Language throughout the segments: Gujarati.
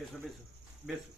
બેસો બેસો બેસો.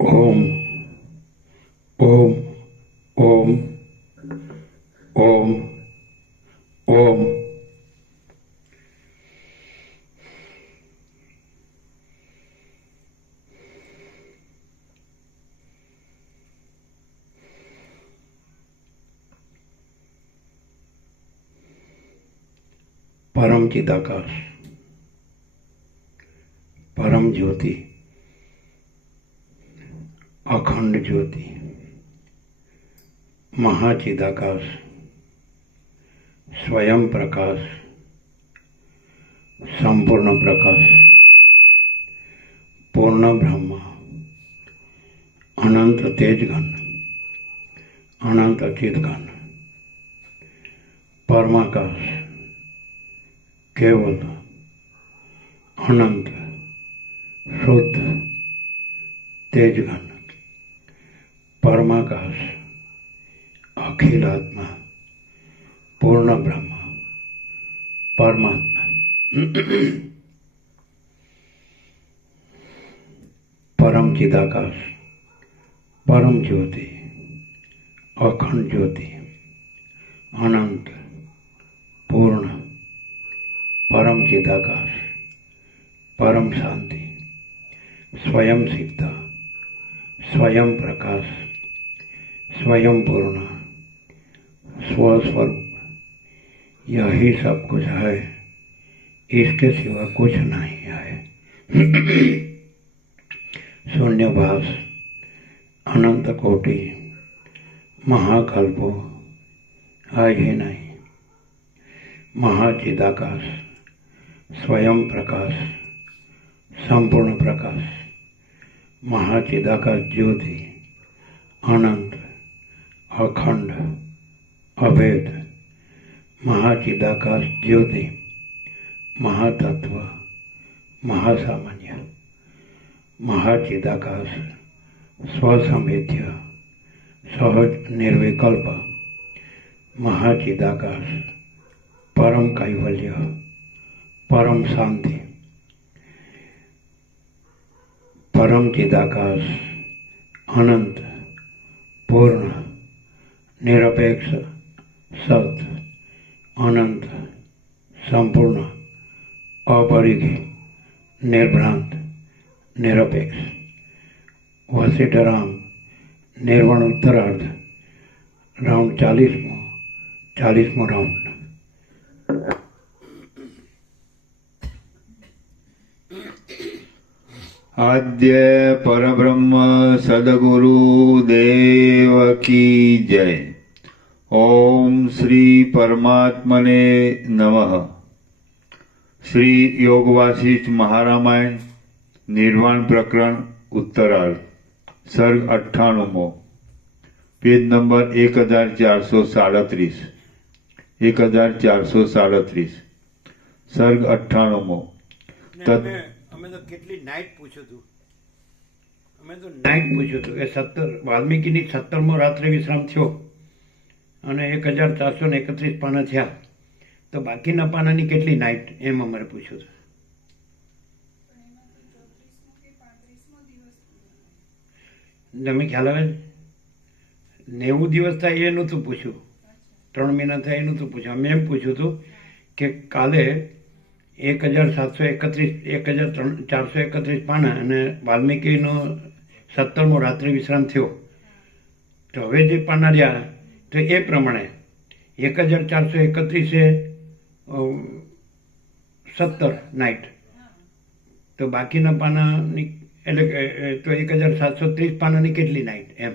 ઓમ ઓમ ઓમ ઓમ ઓમ. परम चिदाकाश, परम ज्योति, अखंड ज्योति, महाचिदाकाश, स्वयं प्रकाश, संपूर्ण प्रकाश, पूर्ण ब्रह्म, अनंत तेजघन, अनंत चिदघन, परमाकाश, केवल अनंत शुद्ध तेजघन, परमाकाश, अखिल आत्मा, पूर्ण ब्रह्म, परमात्मा, परम चिदाकाश, परम ज्योति, अखंड ज्योति, अनंत पूर्ण परम चिदाकाश, परम शांति, स्वयं सिद्ध, स्वयं प्रकाश, स्वयं पूर्ण, स्वस्वरूप, यही सब कुछ है, इसके सिवा कुछ नहीं है। शून्यभास अनंत कोटि महाकल्पो है ही नहीं। महाचिदाकाश स्वयं प्रकाश संपूर्ण प्रकाश महाचिदाकाश ज्योति अनंत अखंड अभेद महाचिदाकाश ज्योति महातत्व महासामान्य महाचिदाकाश स्वसंवेद्य सहज निर्विकल्प महाचिदाकाश परम कैवल्य परम शांति परम चिदाकाश अनंत पूर्ण निरपेक्ष सत अनंत संपूर्ण अपरिघी निर्भ्रांत निरपेक्ष वसीठराम निर्वाण उत्तरार्ध राउंड 40मो राउंड। आद्य परब्रह्म सद्गुरु देव की जय। ओम श्री परमात्मने नमः। श्री योग वासिष्ठ महारामायण निर्वाण प्रकरण उत्तरार्ध सर्ग 98मो पेज नंबर 1437 सर्ग 98मो। અમે તો કેટલી નાઇટ પૂછ્યું હતું કે 17 વાલ્મીકીની 17મો રાત્રિ વિશ્રામ થયો અને 1431 પાના થયા તો બાકીના પાનાની કેટલી નાઇટ એમ અમારે પૂછ્યું હતું। તમે ખ્યાલ આવે 90 દિવસ થાય એ નહોતું પૂછ્યું, 3 મહિના થાય એ નહોતું પૂછ્યું। અમે એમ પૂછ્યું હતું કે કાલે 1431 પાના અને વાલ્મીકીનો 17મો રાત્રિ વિશ્રામ થયો તો હવે જે પાના રહ્યા તો એ પ્રમાણે 1431 17 નાઇટ તો બાકીના પાનાની એટલે તો 1730 પાનાની કેટલી નાઇટ એમ।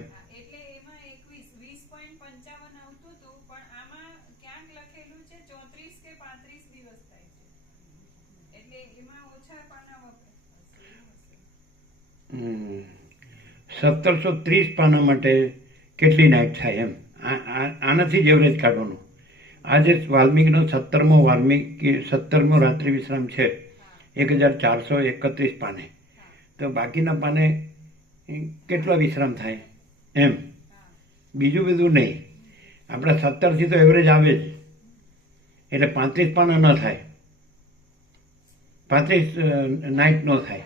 હમ 1730 પાના માટે કેટલી નાઇટ થાય એમ આનાથી જ એવરેજ કાઢવાનું। આજે વાલ્મીકીનો 17મો રાત્રિ વિશ્રામ છે 1431 પાને તો બાકીના પાને કેટલા વિશ્રામ થાય એમ, બીજું બધું નહીં। આપણા 17થી તો એવરેજ આવે જ એટલે 35 પાના ન થાય, 35 નાઇટ ન થાય।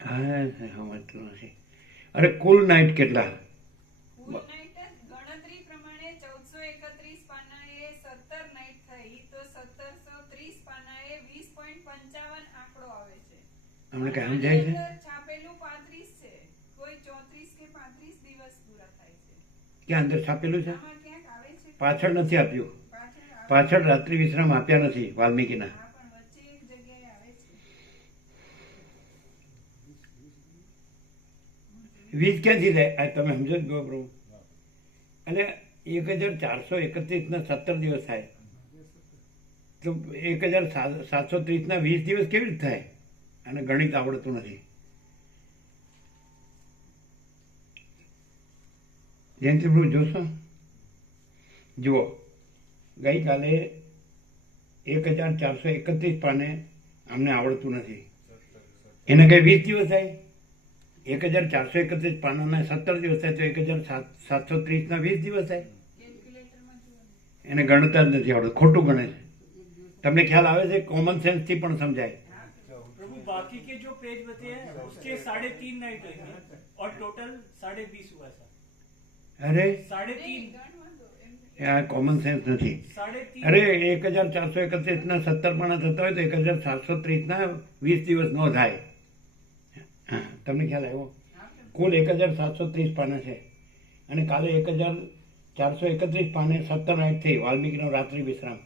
હા સમજતું નથી। અરે કુલ નાઇટ કેટલા? અમને કઈ સમજાય છે? ક્યાં અંદર છાપેલું છે? પાછળ નથી આપ્યું, પાછળ રાત્રિ વિશ્રામ આપ્યા નથી વાલ્મીકીના। વીજ ક્યાંથી થાય તમે સમજો જ ગો પ્રભુ। અને 1431 17 દિવસ થાય તો 1730 20 દિવસ કેવી રીતે થાય? અને ગણિત આવડતું નથી। જયંતિ પ્રભુ જોશો, જુઓ ગઈકાલે 1431 પાને અમને આવડતું નથી, એને કઈ 20 દિવસ થાય? 1431 પાનાના 17 દિવસ થાય તો 1730 20 દિવસ થાય? એને ગણતા જ નથી આવડતું, ખોટું ગણે છે। તમને ખ્યાલ આવે છે? કોમન સેન્સ થી પણ સમજાય। बाकी के जो पेज बचे हैं उसके 3.5 नाइट हुई और टोटल 20.5 हुआ सर। अरे 3.5 આ કોમન સેન્સ નથી। 3.5 અરે 1431 17 પાના થતા હોય તો 1730 20 દિવસ ન થાય। હા તમને ખ્યાલ આવ્યો? કુલ 1730 પાના છે અને કાલે 431 પાને 17 નાઇટ થઈ વાલ્મીકીનો રાત્રિ વિશ્રામ.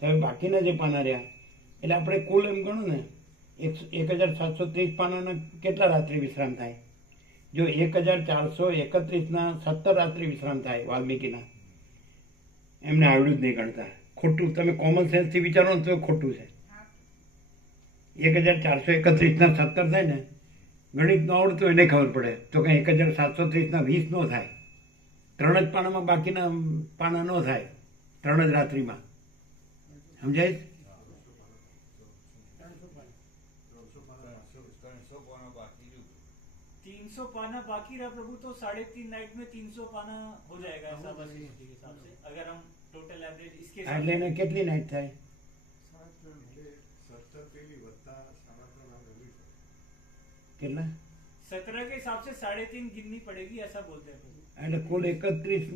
તો હવે બાકીના જે પાના રહ્યા એટલે આપણે કુલ એમ ગણો ને 1730 પાનાના કેટલા રાત્રિ વિશ્રામ થાય? જો 1431ના 17 રાત્રિ વિશ્રામ થાય વાલ્મીકીના, એમને આવડ્યું જ નહીં ગણતા. ખોટું, તમે કોમન સેન્સથી વિચારો ને તો ખોટું છે. 1431ના 17 થાય ને, ગણિત ન આવડતું એને ખબર પડે તો કંઈ 1730ના 20 ન થાય. 3 જ પાનામાં બાકીના પાના ન થાય, 3 જ રાત્રિમાં. સમજાય? 300 पाना बाकी रहा प्रभु, तो 3.5 नाइट में 300 पाना हो जाएगा ऐसा वशिष्ठ के हिसाब से, अगर हम टोटल एवरेज इसके हिसाब એટલે એને કેટલી નાઇટ થાય? કેટલા? 17 के हिसाब से 3.5 गिननी पड़ेगी ऐसा बोलते हैं प्रभु. એટલે કુલ 31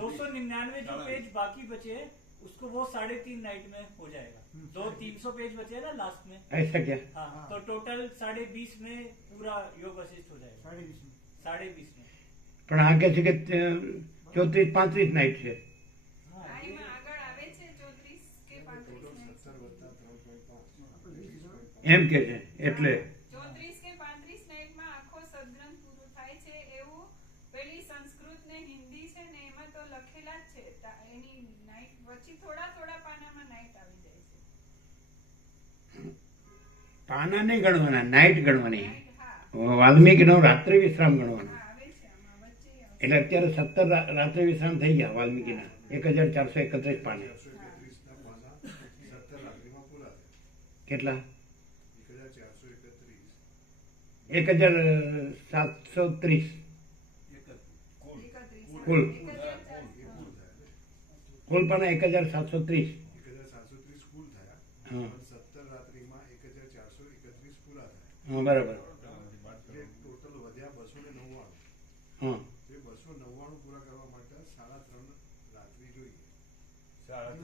299 जो पेज बाकी बचे हैं उसको वो 3.5 नाइट में हो जाएगा. जो 300 पेज बचे हैं ना लास्ट में, ऐसा क्या? हाँ, तो टोटल 20.5 में पूरा योग वशिष्ठ हो जाएगा. 20.5 में. પણ આ કહે છે કે 34-35 નાઇટ છે. એમ કે છે એટલે 34 કે 35 નાઇટમાં આખો સદગ્રંથ પૂરો થાય છે એવું પેલી સંસ્કૃત ને હિન્દી છે ને એમાં તો લખેલા જ છે. એની નાઇટ વચ્ચે થોડા પાનામાં નાઇટ આવી જાય છે. પાના નહીં ગણવાના, નાઇટ ગણવાની. હા વાલ્મીકીનો રાત્રિ વિશ્રામ ગણવાનો. હા આવે છે આમાં વચ્ચે આવશે. એટલે અત્યારે 17 રાત્રિ વિશ્રામ થઈ ગયા વાલ્મીકીના 1431 પાને. કેટલા? 1730 કુલ. કુલ પાના 1730. હા હા બરાબર. હા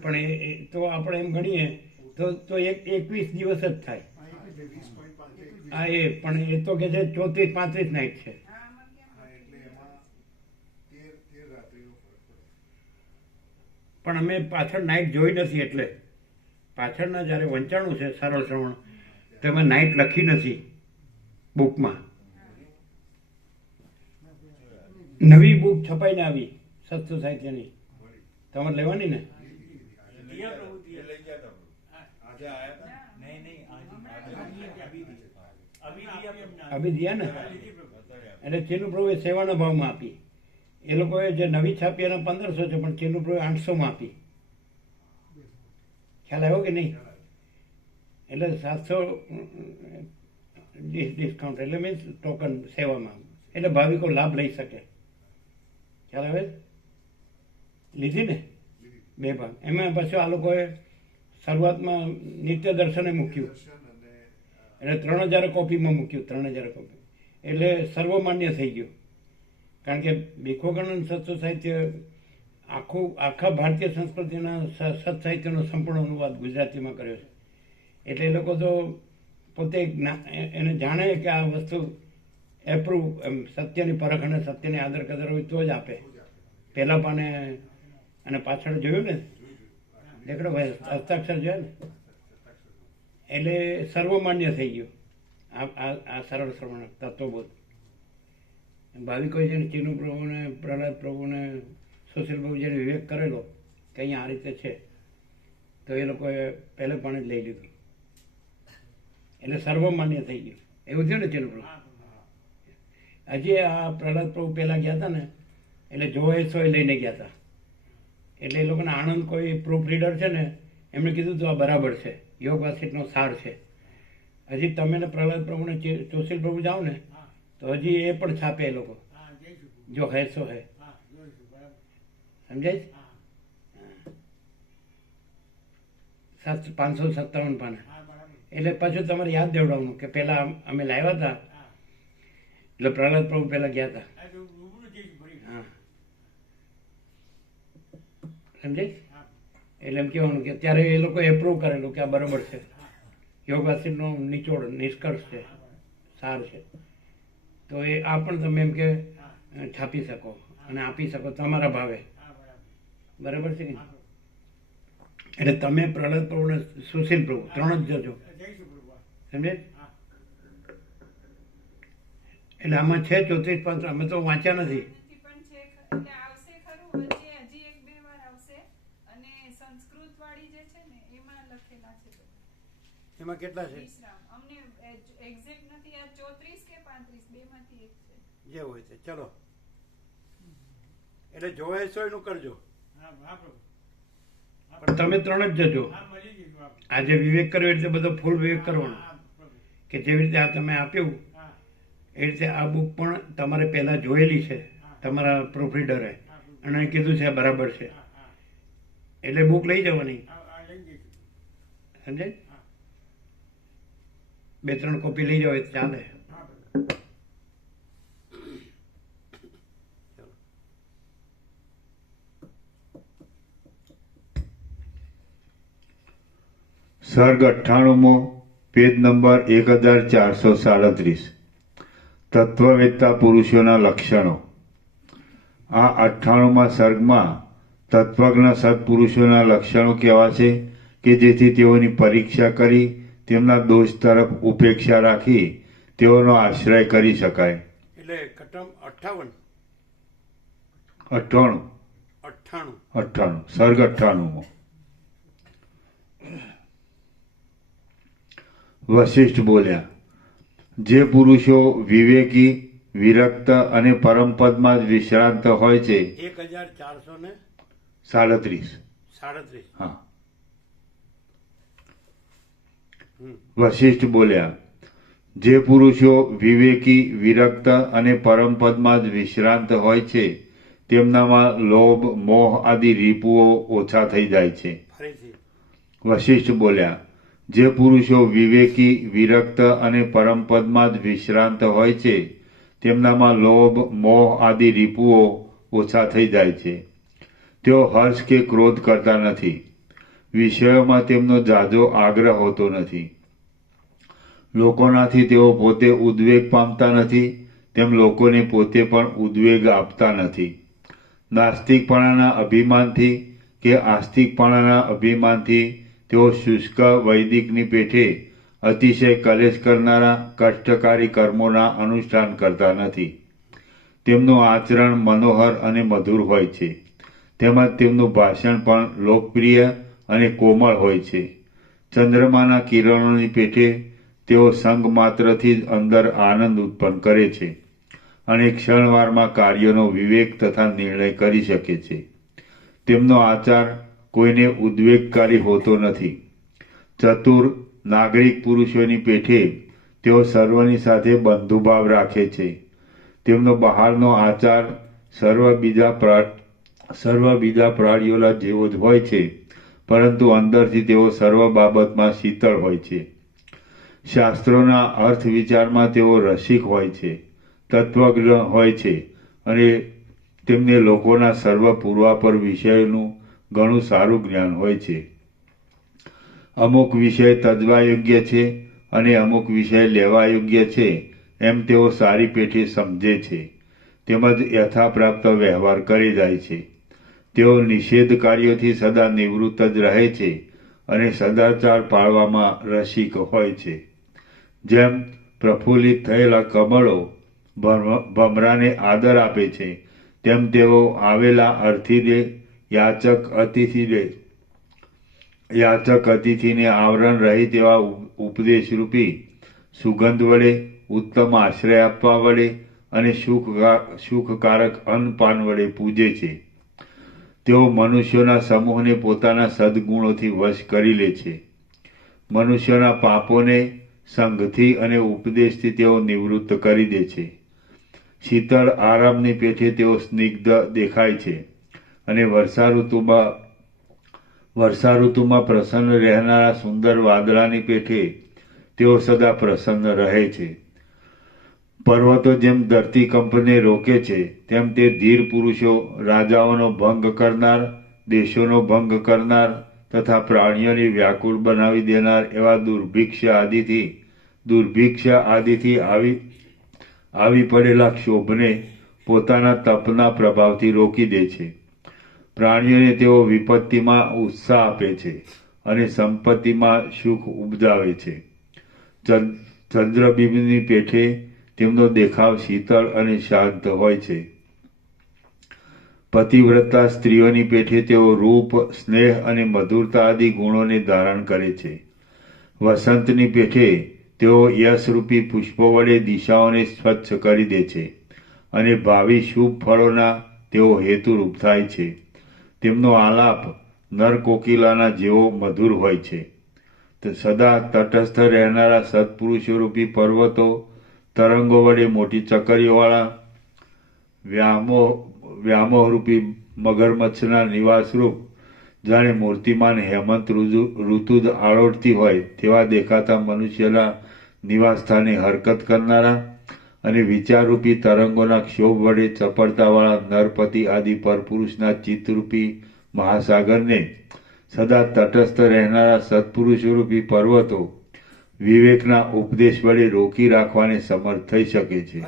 પણ એ તો આપણે એમ ગણીએ તો 21 દિવસ જ થાય. હા એ પણ એ તો કે છે 34-35 નાઇટ છે. હા આમાં કેમ પણ અમે પાછળ નાઇટ જોઈ નથી, એટલે પાછળના જ્યારે વંચાણું છે સરળ શ્રવણ તેમાં નાઇટ લખી નથી બુકમાં. નવી બુક છપાઈને આવી સસ્તું સાહિત્યની, તમારે લેવાની ને? दिया प्रभु दिया. नहीं नहीं अभी दिया. અભી દિયા ને? એટલે ચીનુ પ્રભુએ સેવાના ભાવમાં આપી. એ લોકોએ જે નવી છાપી એના 1500 છે, પણ ચીનુ પ્રભુએ 800માં આપી. ખ્યાલ આવ્યો કે નહીં? એટલે 700 ડિસ્કાઉન્ટ, એટલે મીન્સ ટોકન સેવામાં, એટલે ભાવિકો લાભ લઈ શકે. ખ્યાલ આવે? લીધી ને 2 ભાગ. એમાં પાછું આ લોકોએ શરૂઆતમાં નિત્ય દર્શને મૂક્યું, એટલે 3000 કોપીમાં મૂક્યું. 3000 કોપી એટલે સર્વમાન્ય થઈ ગયું. કારણ કે ભીખોગણ સત્સુ સાહિત્ય આખા ભારતીય સંસ્કૃતિના સત સાહિત્યનો સંપૂર્ણ અનુવાદ ગુજરાતીમાં કર્યો છે. એટલે એ લોકો તો પોતે એને જાણે કે આ વસ્તુ એપ્રુવ, એમ સત્યની પરખ અને સત્યની આદર કદર હોય તો જ આપે. પહેલા પાને અને પાછળ જોયું ને, દેખડો ભાઈ હસ્તાક્ષર જોયા ને, એટલે સર્વમાન્ય થઈ ગયું આ સરળ શ્રવણ તત્વબોધ. ભાવિકોએ છે ને ચીનુ પ્રભુને, પ્રહલાદ પ્રભુને, સુશીલ પ્રભુ જેને વિવેક કરેલો કે અહીંયા આ રીતે છે, તો એ લોકોએ પહેલે પાણી જ લઈ લીધું, એટલે સર્વમાન્ય થઈ ગયું. એવું થયું ને ચીનુ પ્રભુ? હજી આ પ્રહલાદ પ્રભુ પહેલાં ગયા હતા ને, એટલે જોએ સોય લઈને ગયા હતા. એટલે એ લોકોને આણંદ કોઈ પ્રૂફ રીડર છે ને, એમણે કીધું તો આ બરાબર છે, યોગ વાસિકનો સાર છે. હજી તમે ને પ્રહલાદ પ્રભુને સુશીલ પ્રભુ જાઓ ને તો હજી એ પણ છાપે એ લોકો, જો હે સો હે. સમજાય? 557 પાના. એટલે પાછું તમારે યાદ દેવડાવવાનું કે પેલા અમે લાવ્યા હતા, એટલે પ્રહલાદ પ્રભુ પેલા ગયા હતા. હા સમજાય? એટલે એમ કહેવાનું કે ત્યારે એ લોકો એપ્રુવ કરેલું કે આ બરાબર છે, યોગાસીનો નિચોડ નિષ્કર્ષ છે, સાર છે. તો એ આ પણ તમે એમ કે છાપી શકો. અને આપી શકો તમારા ભાવે. હા બરાબર. બરાબર છે કે હા નહીં? પ્રભુ. એટલે તમે પ્રહલાદ પ્રભુ અને સુશીલ પ્રભુ 3 જ જજો. જઈશું પ્રભુ. સમજે? હા. એટલે આમાં છે 34 5 અમે તો વાંચ્યા નથી. નથી પણ છે એટલે આવશે ખરું, વચ્ચે હજી 1-2 વાર આવશે. અને સંસ્કૃત વાળી જે છે ને એમાં લખેલા છે બધા. એમાં કેટલા છે? વિશ્રામ. અમને એક્ઝેક્ટ નથી યાદ, 34 કે 35 બેમાંથી એક છે. જે હોય તે ચલો. એટલે જોવે છો એનું કરજો. હા હા પ્રભુ. પણ તમે 3 જ જજો. હા મળી ગયું આપણે. આજે વિવેક કર્યો એટલે બધો ફૂલ વિવેક કરવાનો. હા પ્રભુ. કે જેવી રીતે આ તમે આપ્યું હા એ રીતે આ બુક પણ તમારે પહેલા જોયેલી છે તમારા પ્રોફીડરે અને કીધું છે આ બરાબર છે. હા હા એટલે બુક લઈ જવાની. હા લઈ જઈશું. સમજે? હા 2-3 કોપી લઈ જાવ એટલે ચાલે. હા પ્રભુ. સર્ગ 98મો, પેજ નંબર 1437. તત્વવેત્તા પુરુષોના લક્ષણો. આ 98મા સર્ગમાં તત્વજ્ઞ સત્પુરુષોના લક્ષણો કેવા છે કે જેથી તેઓની પરીક્ષા કરી તેમના દોષ તરફ ઉપેક્ષા રાખી તેઓનો આશ્રય કરી શકાય. એટલે કટમ 58 98 સર્ગ 98મો. વશિષ્ઠ બોલ્યા, જે પુરુષો વિવેકી, વિરક્ત અને પરમપદમાં જ વિશ્રાંત હોય છે. 1437. હા. વશિષ્ઠ બોલ્યા, જે પુરુષો વિવેકી, વિરક્ત અને પરમપદમાં જ વિશ્રાંત હોય છે તેમનામાં લોભ, મોહ આદિ રીપુઓ ઓછા થઈ જાય છે. ફરીથી. વશિષ્ઠ બોલ્યા, જે પુરુષો વિવેકી, વિરક્ત અને પરમપદમાં જ વિશ્રાંત હોય છે તેમનામાં લોભ, મોહ આદિ રીપુઓ ઓછા થઈ જાય છે. તેઓ હર્ષ કે ક્રોધ કરતા નથી. વિષયોમાં તેમનો ઝાઝો આગ્રહ હોતો નથી. લોકોનાથી તેઓ પોતે ઉદ્વેગ પામતા નથી, તેમ લોકોને પોતે પણ ઉદ્વેગ આપતા નથી. નાસ્તિકપણાના અભિમાનથી કે આસ્તિકપણાના અભિમાનથી તેઓ શુષ્ક વૈદિકની પેઠે અતિશય કલેશ કરનારા કષ્ટકારી કર્મોના અનુષ્ઠાન કરતા નથી. તેમનું આચરણ મનોહર અને મધુર હોય છે. તેમજ તેમનું ભાષણ પણ લોકપ્રિય અને કોમળ હોય છે. ચંદ્રમાના કિરણોની પેઠે તેઓ સંગ માત્રથી જ અંદર આનંદ ઉત્પન્ન કરે છે અને ક્ષણવારમાં કાર્યનો વિવેક તથા નિર્ણય કરી શકે છે. તેમનો આચાર કોઈને ઉદ્વેગકારી હોતો નથી. ચતુર નાગરિક પુરુષોની પેઠે તેઓ સર્વની સાથે બંધુભાવ રાખે છે. તેમનો બહારનો આચાર સર્વ બીજા પ્રાણીઓના જેવો જ હોય છે, પરંતુ અંદરથી તેઓ સર્વ બાબતમાં શીતળ હોય છે. શાસ્ત્રોના અર્થ વિચારમાં તેઓ રસિક હોય છે, તત્વજ્ઞ હોય છે અને તેમને લોકોના સર્વ પૂર્વાપર વિષયોનું ઘણું સારું જ્ઞાન હોય છે. અમુક વિષય તજવા યોગ્ય છે અને અમુક વિષય લેવા યોગ્ય છે એમ તેઓ સારી પેઠે સમજે છે, તેમજ યથાપ્રાપ્ત વ્યવહાર કરી જાય છે. તેઓ નિષેધ કાર્યોથી સદા નિવૃત્ત જ રહે છે અને સદાચાર પાળવામાં રસિક હોય છે. જેમ પ્રફુલ્લિત થયેલા કમળો ભમરાને આદર આપે છે, તેમ તેઓ આવેલા અર્થીને યાચક અતિથિને આવરણ રહિત એવા ઉપદેશરૂપી સુગંધ વડે, ઉત્તમ આશ્રય આપવા વડે અને સુખકારક અન્નપાન વડે પૂજે છે. તેઓ મનુષ્યોના સમૂહને પોતાના સદગુણોથી વશ કરી લે છે. મનુષ્યોના પાપોને સંઘથી અને ઉપદેશથી તેઓ નિવૃત્ત કરી દે છે. શીતળ આરામની પેઠે તેઓ સ્નિગ્ધ દેખાય છે અને વર્ષાઋતુમાં પ્રસન્ન રહેનારા સુંદર વાદળાની પેઠે તેઓ સદા પ્રસન્ન રહે છે. પર્વતો જેમ ધરતીકંપને રોકે છે, તેમ તે ધીર પુરુષો રાજાઓનો ભંગ કરનાર, દેશોનો ભંગ કરનાર તથા પ્રાણીઓને વ્યાકુળ બનાવી દેનાર એવા દુર્ભિક્ષ આદિથી આવી પડેલા ક્ષોભને પોતાના તપના પ્રભાવથી રોકી દે છે. પ્રાણીઓને તેઓ વિપત્તિમાં ઉત્સાહ આપે છે અને સંપત્તિમાં સુખ ઉપજાવે છે. ચંદ્રબિંબની પેઠે તેમનો દેખાવ શીતળ અને શાંત હોય છે. પતિવ્રતા સ્ત્રીઓની પેઠે તેઓ રૂપ, સ્નેહ અને મધુરતા આદિ ગુણોને ધારણ કરે છે. વસંતની પેઠે તેઓ યશરૂપી પુષ્પો વડે દિશાઓને સ્વચ્છ કરી દે છે અને ભાવિ શુભ ફળોના તેઓ હેતુરૂપ થાય છે. તેમનો આલાપ નરકોકિલાના જેવો મધુર હોય છે. સદા તટસ્થ રહેનારા સત્પુરુષોરૂપી પર્વતો, તરંગો વડે મોટી ચકરીઓવાળા વ્યામોહરૂપી મગરમચ્છના નિવાસરૂપ, જાણે મૂર્તિમાન હેમંત ઋતુ જ આળોટતી હોય તેવા દેખાતા મનુષ્યના નિવાસસ્થાને હરકત કરનારા અને વિચારરૂપી તરંગોના ક્ષોભ વડે ચપળતાવાળા નરપતિ આદિ પરપુરુષના ચિત્તરૂપી મહાસાગરને સદા તટસ્થ રહેનારા સત્પુરુષોરૂપી પર્વતો વિવેકના ઉપદેશ વડે રોકી રાખવાને સમર્થ થઈ શકે છે.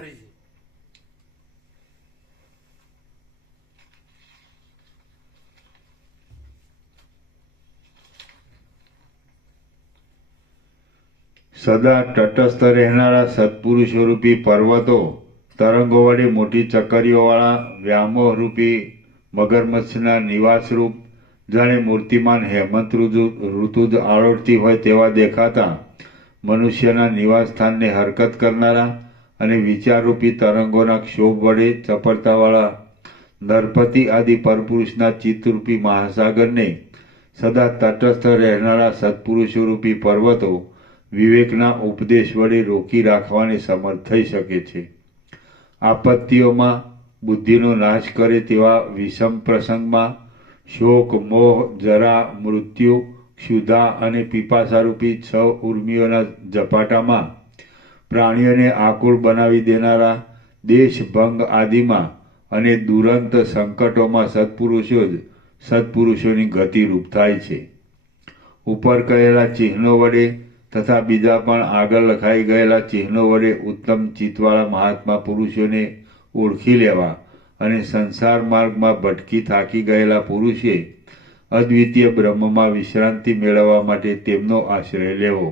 સદા તટસ્થ રહેનારા સત્પુરુષોરૂપી પર્વતો, તરંગો વડે મોટી ચકરીઓવાળા વ્યામોહરૂપી મગરમચ્છના નિવાસરૂપ, જાણે મૂર્તિમાન હેમંત ઋતુ જ આળોટતી હોય તેવા દેખાતા મનુષ્યના નિવાસસ્થાનને હરકત કરનારા અને વિચારરૂપી તરંગોના ક્ષોભ વડે ચપળતાવાળા નરપતિ આદિ પરપુરુષના ચિત્તરૂપી મહાસાગરને સદા તટસ્થ રહેનારા સત્પુરુષોરૂપી પર્વતો વિવેકના ઉપદેશ વડે રોકી રાખવાને સમર્થ થઈ શકે છે. આપત્તિઓમાં બુદ્ધિનો નાશ કરે તેવા વિષમ પ્રસંગમાં શોક, મોહ, જરા, મૃત્યુ, ક્ષુધા અને પીપાસારૂપી 6 ઉર્મિઓના ઝપાટામાં પ્રાણીઓને આકુળ બનાવી દેનારા દેશભંગ આદિમાં અને દુરંત સંકટોમાં સત્પુરુષો જ સત્પુરુષોની ગતિરૂપ થાય છે. ઉપર કહેલા ચિહ્નો વડે તથા બીજા પણ આગળ લખાઈ ગયેલા ચિહ્નો વડે ઉત્તમ ચિત્તવાળા મહાત્મા પુરુષોને ઓળખી લેવા અને સંસાર માર્ગમાં ભટકી થાકી ગયેલા પુરુષે અદ્વિતીય બ્રહ્મમાં વિશ્રાંતિ મેળવવા માટે તેમનો આશ્રય લેવો.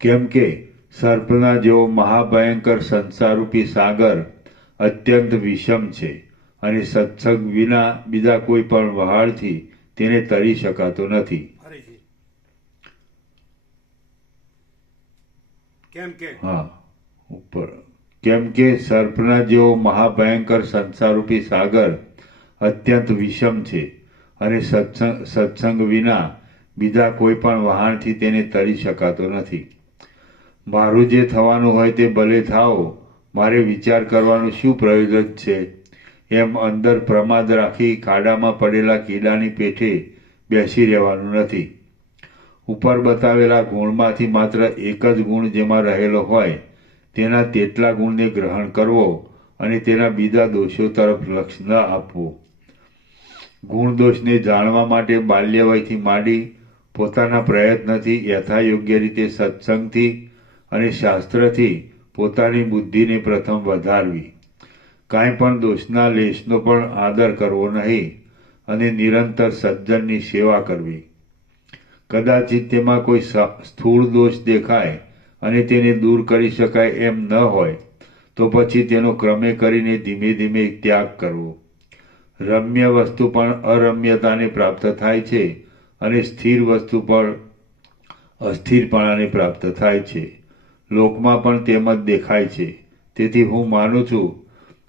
કેમ કે સર્પના જેવો મહાભયંકર સંસારરૂપી સાગર અત્યંત વિષમ છે અને સત્સંગ વિના બીજા કોઈ પણ વહાળથી તેને તરી શકાતો નથી. કેમ કે સર્પના જેવો મહાભયંકર સંસારરૂપી સાગર અત્યંત વિષમ છે અને સત્સંગ વિના બીજા કોઈ પણ વહાણથી તેને તરી શકાતો નથી. મારું જે થવાનું હોય તે ભલે થાઓ, મારે વિચાર કરવાનું શું પ્રયોજન છે? એમ અંદર પ્રમાદ રાખી ખાડામાં પડેલા કીડાની પેઠે બેસી રહેવાનું નથી. ઉપર બતાવેલા ગુણમાંથી માત્ર એક જ ગુણ જેમાં રહેલો હોય તેના તેટલા ગુણને ગ્રહણ કરવો અને તેના બીજા દોષો તરફ લક્ષ ન આપવું. ગુણ દોષને જાણવા માટે બાલ્યવયથી માંડી પોતાના પ્રયત્નથી યથાયોગ્ય રીતે સત્સંગથી અને શાસ્ત્રથી પોતાની બુદ્ધિને પ્રથમ વધારવી. કાંઈ પણ દોષના લેશનો પણ આદર કરવો નહીં અને નિરંતર સજ્જનની સેવા કરવી. કદાચિત તેમાં કોઈ સ્થૂળ દોષ દેખાય અને તેને દૂર કરી શકાય એમ ન હોય તો પછી તેનો ક્રમે કરીને ધીમે ધીમે ત્યાગ કરવો. રમ્ય વસ્તુ પણ અરમ્યતાને પ્રાપ્ત થાય છે અને સ્થિર વસ્તુ પણ અસ્થિરપણાને પ્રાપ્ત થાય છે. લોકમાં પણ તેમ જ દેખાય છે. તેથી હું માનું છું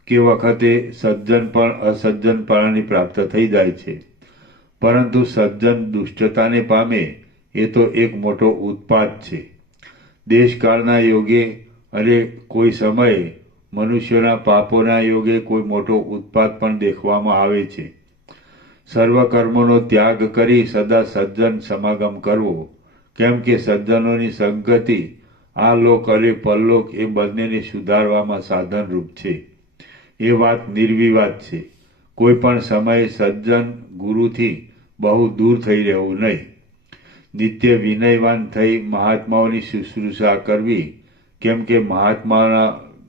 કે વખતે સજ્જન પણ અસજ્જનપણાની પ્રાપ્ત થઈ જાય છે. પરંતુ સજ્જન દુષ્ટતાને પામે એ તો એક મોટો ઉત્પાત છે. દેશકાળના યોગે અને કોઈ સમયે મનુષ્યોના પાપોના યોગે કોઈ મોટો ઉત્પાત પણ દેખવામાં આવે છે. સર્વ કર્મોનો ત્યાગ કરી સદા સજ્જન સમાગમ કરવો. કેમ કે સજ્જનોની સંગતિ આ લોક અને પરલોક એ બંનેને સુધારવામાં સાધનરૂપ છે. એ વાત નિર્વિવાદ છે. કોઈ પણ સમયે સજ્જન ગુરુથી બહુ દૂર થઈ રહેવું નહીં. નિત્ય વિનયવાન થઈ મહાત્માઓની શુશ્રૂષા કરવી. કેમ કે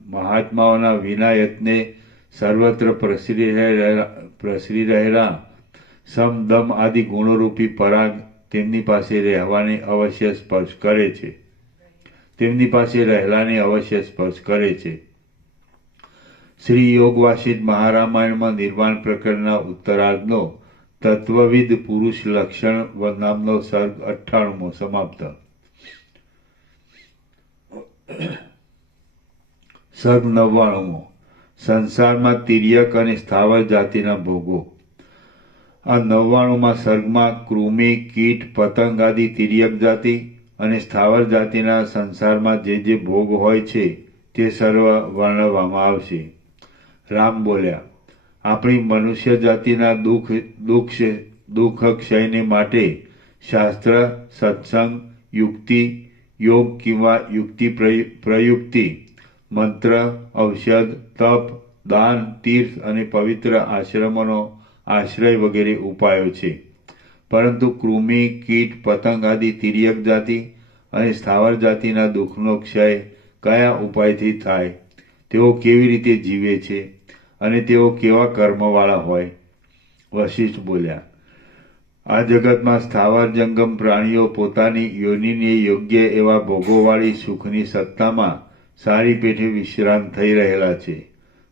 મહાત્માઓના વિના યત્ને સર્વત્ર પ્રસરી રહેલા સમ દમ આદિ ગુણોરૂપી પરાગ તેમની પાસે રહેવાને અવશ્ય સ્પર્શ કરે છે. તેમની પાસે રહેલાને અવશ્ય સ્પર્શ કરે છે. શ્રી યોગવાસિત મહારામાયણમાં નિર્વાણ પ્રકરણના ઉત્તરાર્ધનો તત્વવિદ પુરુષ લક્ષણ નામનો સર્ગ 98મો સમાપ્ત. સર્ગ 99મો સંસારમાં તિર્યક અને સ્થાવર જાતિના ભોગો. આ 99મા સર્ગમાં કૃમિ, કીટ, પતંગ આદિ તિર્યક જાતિ અને સ્થાવર જાતિના સંસારમાં જે ભોગ હોય છે તે સર્વ વર્ણવવામાં આવશે. રામ બોલ્યા, આપણી મનુષ્ય જાતિના દુઃખ ક્ષયને માટે શાસ્ત્ર, સત્સંગ, યુક્તિ, યોગ કિંવા યુક્તિ પ્રયુક્તિ, મંત્ર, ઔષધ, તપ, દાન, તીર્થ અને પવિત્ર આશ્રમોનો આશ્રય વગેરે ઉપાયો છે. પરંતુ કૃમિ, કીટ, પતંગ આદિ તિર્યક જાતિ અને સ્થાવર જાતિના દુઃખનો ક્ષય કયા ઉપાયથી થાય? તેઓ કેવી રીતે જીવે છે અને તેઓ કેવા કર્મવાળા હોય? વશિષ્ઠ બોલ્યા, આ જગતમાં સ્થાવર જંગમ પ્રાણીઓ પોતાની યોનિને યોગ્ય એવા ભોગોવાળી સુખની સત્તામાં સારી પેઠે વિશ્રાંત થઈ રહેલા છે.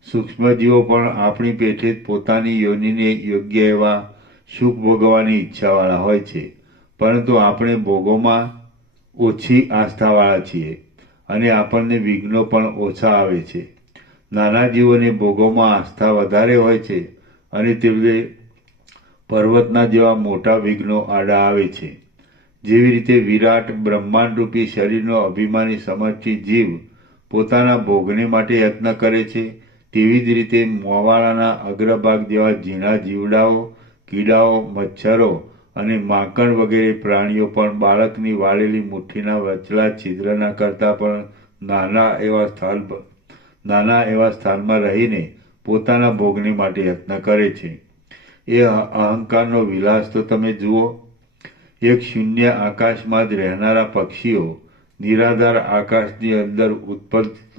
સૂક્ષ્મજીવો પણ આપણી પેઠે પોતાની યોનિને યોગ્ય એવા સુખ ભોગવવાની ઈચ્છાવાળા હોય છે. પરંતુ આપણે ભોગોમાં ઓછી આસ્થાવાળા છીએ અને આપણને વિઘ્નો પણ ઓછા આવે છે. નાના જીવોને ભોગોમાં આસ્થા વધારે હોય છે અને તેમને પર્વતના જેવા મોટા વિઘ્નો આડા આવે છે. જેવી રીતે વિરાટ બ્રહ્માંડરૂપી શરીરનો અભિમાની સમર્થિત જીવ પોતાના ભોગને માટે યત્ન કરે છે, તેવી જ રીતે મોવાળાના અગ્રભાગ જેવા ઝીણા જીવડાઓ, કીડાઓ, મચ્છરો અને માંકડ વગેરે પ્રાણીઓ પણ બાળકની વાળેલી મુઠ્ઠીના વચલા છિદ્રના કરતાં પણ નાના એવા સ્થાનમાં રહીને પોતાના ભોગને માટે યત્ન કરે છે. એ અહંકારનો વિલાસ તો તમે જુઓ. એક શૂન્ય આકાશમાં જ રહેનારા પક્ષીઓ નિરાધાર આકાશની અંદર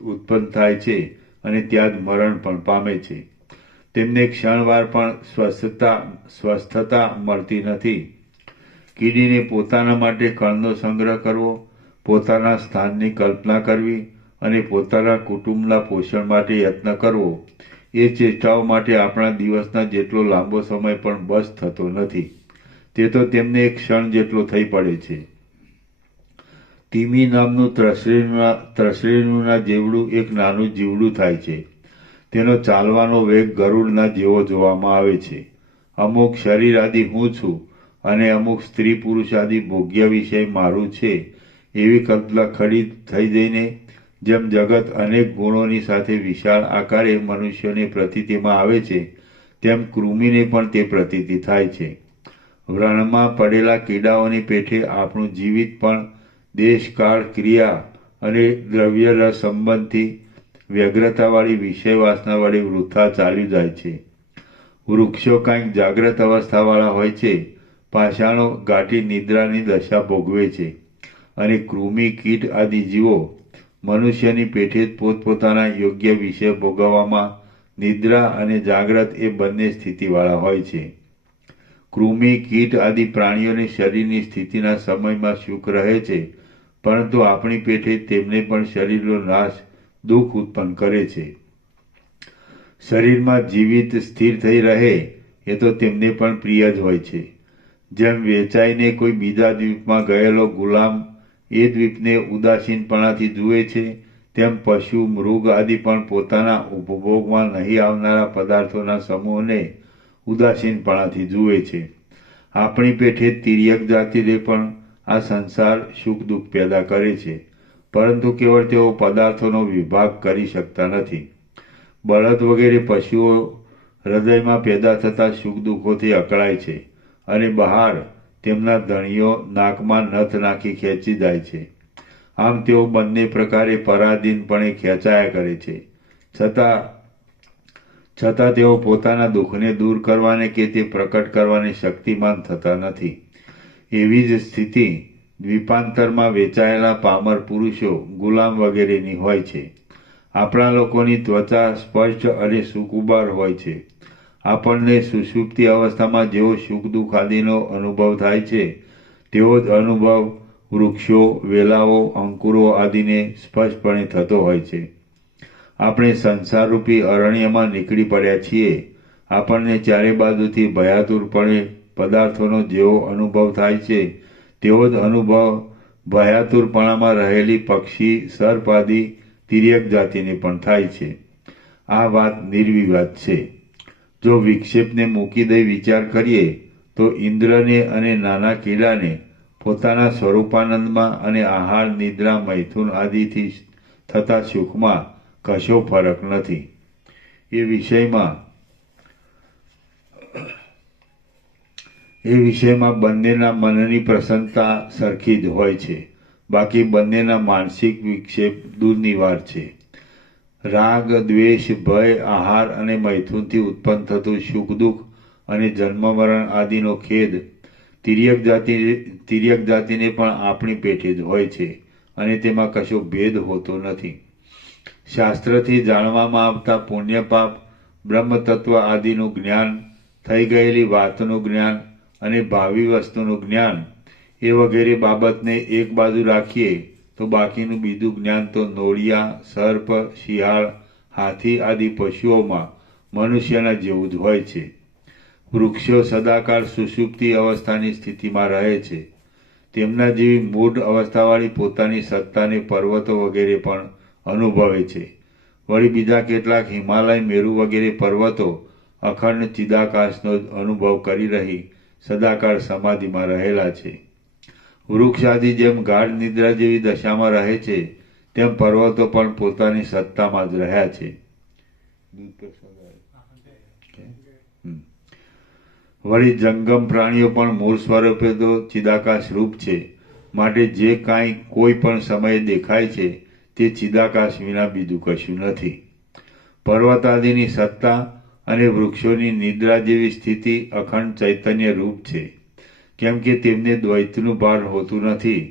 ઉત્પન્ન થાય છે અને ત્યાં જ મરણ પણ પામે છે. તેમને ક્ષણવાર પણ સ્વસ્થતા મળતી નથી. કીડીને પોતાના માટે કણનો સંગ્રહ કરવો, પોતાના સ્થાનની કલ્પના કરવી અને પોતાના કુટુંબના પોષણ માટે યત્ન કરવો, એ ચેષ્ટાઓ માટે આપણા દિવસના જેટલો લાંબો સમય પણ બસ થતો નથી. તે તો તેમને એક ક્ષણ જેટલો થઈ પડે છે. તીમી નામનું ત્રસરેનુંના જેવડું એક નાનું જીવડું થાય છે. તેનો ચાલવાનો વેગ ગરુડના જેવો જોવામાં આવે છે. અમુક શરીર આદિ હું છું અને અમુક સ્ત્રી પુરુષ આદિ ભોગ્ય વિષય મારું છે એવી કલ્પના ખડી થઈ જઈને જેમ જગત અનેક ગુણોની સાથે વિશાળ આકારે મનુષ્યોને પ્રતીતિમાં આવે છે, તેમ કૃમિને પણ તે પ્રતીતિ થાય છે. વ્રણમાં પડેલા કીડાઓની પેઠે આપણું જીવિત પણ દેશ, કાળ, ક્રિયા અને દ્રવ્ય રસ સંબંધથી વ્યગ્રતાવાળી વિષય વાસના વડે વૃથા ચાલ્યું જાય છે. વૃક્ષો કંઈક જાગ્રત અવસ્થાવાળા હોય છે, પાષાણો ઘાટી નિદ્રાની દશા ભોગવે છે અને કૃમિ, કીટ આદિ જીવો મનુષ્યની પેઠે જ પોતપોતાના યોગ્ય વિષય ભોગવવામાં નિદ્રા અને જાગ્રત એ બંને સ્થિતિવાળા હોય છે. કૃમિ, કીટ આદિ પ્રાણીઓની શરીરની સ્થિતિના સમયમાં સુખ રહે છે, પરંતુ આપણી પેઠે તેમને પણ શરીરનો નાશ દુઃખ ઉત્પન્ન કરે છે. શરીરમાં જીવિત સ્થિર થઈ રહે એ તો તેમને પણ પ્રિય જ હોય છે. જેમ વેચાઈને કોઈ બીજા દ્વીપમાં ગયેલો ગુલામ એ દ્વીપને ઉદાસીનપણાથી જુએ છે, તેમ પશુ, મૃગ આદિ પણ પોતાના ઉપભોગમાં નહીં આવનારા પદાર્થોના સમૂહને ઉદાસીનપણાથી જુએ છે. આપણી પેઠે તિર્યક જાતિને પણ આ સંસાર સુખ દુઃખ પેદા કરે છે, પરંતુ કેવળ તેઓ પદાર્થોનો વિભાગ કરી શકતા નથી. બળદ વગેરે પશુઓ હૃદયમાં પેદા થતા સુખ દુઃખોથી અકળાય છે અને બહાર તેમના ધણીઓ નાકમાં નથ નાખી ખેંચી જાય છે. આમ તેઓ બંને પ્રકારે પરાધીનપણે ખેંચાયા કરે છે. છતાં તેઓ પોતાના દુઃખને દૂર કરવાને કે તે પ્રકટ કરવાને શક્તિમાન થતા નથી. એવી જ સ્થિતિ દ્વીપાંતરમાં વેચાયેલા પામર પુરુષો, ગુલામ વગેરેની હોય છે. આપણા લોકોની ત્વચા સ્પષ્ટ અને સુકુમાર હોય છે. આપણને સુષુપ્તિ અવસ્થામાં જેવો સુખ દુઃખ આદિનો અનુભવ થાય છે તેવો જ અનુભવ વૃક્ષો, વેલાઓ, અંકુરો આદિને સ્પષ્ટપણે થતો હોય છે. આપણે સંસારરૂપી અરણ્યમાં નીકળી પડ્યા છીએ. આપણને ચારે બાજુથી ભયાતુરપણે પદાર્થોનો જેવો અનુભવ થાય છે તેવો જ અનુભવ ભયાતુરપણામાં રહેલી પક્ષી, સર્પ આદિ તિર્યક જાતિને પણ થાય છે. આ વાત નિર્વિવાદ છે. જો વિક્ષેપને મૂકી દઈ વિચાર કરીએ તો ઇન્દ્રને અને નાના કીડાને પોતાના સ્વરૂપાનંદમાં અને આહાર, નિદ્રા, મૈથુન આદિથી થતા સુખમાં કશો ફરક નથી. એ વિષયમાં બંનેના મનની પ્રસન્નતા સરખી જ હોય છે. બાકી બંનેના માનસિક વિક્ષેપ દૂરની વાત છે. રાગ, દ્વેષ, ભય, આહાર અને મૈથુનથી ઉત્પન્ન થતું સુખ દુઃખ અને જન્મ મરણ આદિનો ખેદ તિર્યક જાતિને પણ આપણી પેટે જ હોય છે અને તેમાં કશો ભેદ હોતો નથી. શાસ્ત્રથી જાણવામાં આવતા પુણ્ય પાપ, બ્રહ્મતત્વ આદિનું જ્ઞાન, થઈ ગયેલી વાતનું જ્ઞાન અને ભાવિ વસ્તુનું જ્ઞાન એ વગેરે બાબતને એક બાજુ રાખીએ તો બાકીનું બીજું જ્ઞાન તો નોળિયા, સર્પ, શિયાળ, હાથી આદિ પશુઓમાં મનુષ્યના જેવું જ હોય છે. વૃક્ષો સદાકાળ સુષુપ્તિ અવસ્થાની સ્થિતિમાં રહે છે. તેમના જેવી મૂઢ અવસ્થાવાળી પોતાની સત્તાને પર્વતો વગેરે પણ અનુભવે છે. વળી બીજા કેટલાક હિમાલય, મેરુ વગેરે પર્વતો અખંડ ચિદાકાશનો જ અનુભવ કરી રહી સદાકાળ સમાધિમાં રહેલા છે. વૃક્ષ આદિ જેમ ગાઢ નિદ્રા જેવી દશામાં રહે છે તેમ પર્વતો પણ પોતાની સત્તામાં જ રહ્યા છે. વળી જંગમ પ્રાણીઓ પણ મૂળ સ્વરૂપે તો ચિદાકાશ રૂપ છે. માટે જે કાંઈ કોઈ પણ સમયે દેખાય છે તે ચિદાકાશ વિના બીજું કશું નથી. પર્વત આદિની સત્તા અને વૃક્ષોની નિદ્રા જેવી સ્થિતિ અખંડ ચૈતન્ય રૂપ છે. કેમ કે તેમને દ્વૈતનું ભાન હોતું નથી.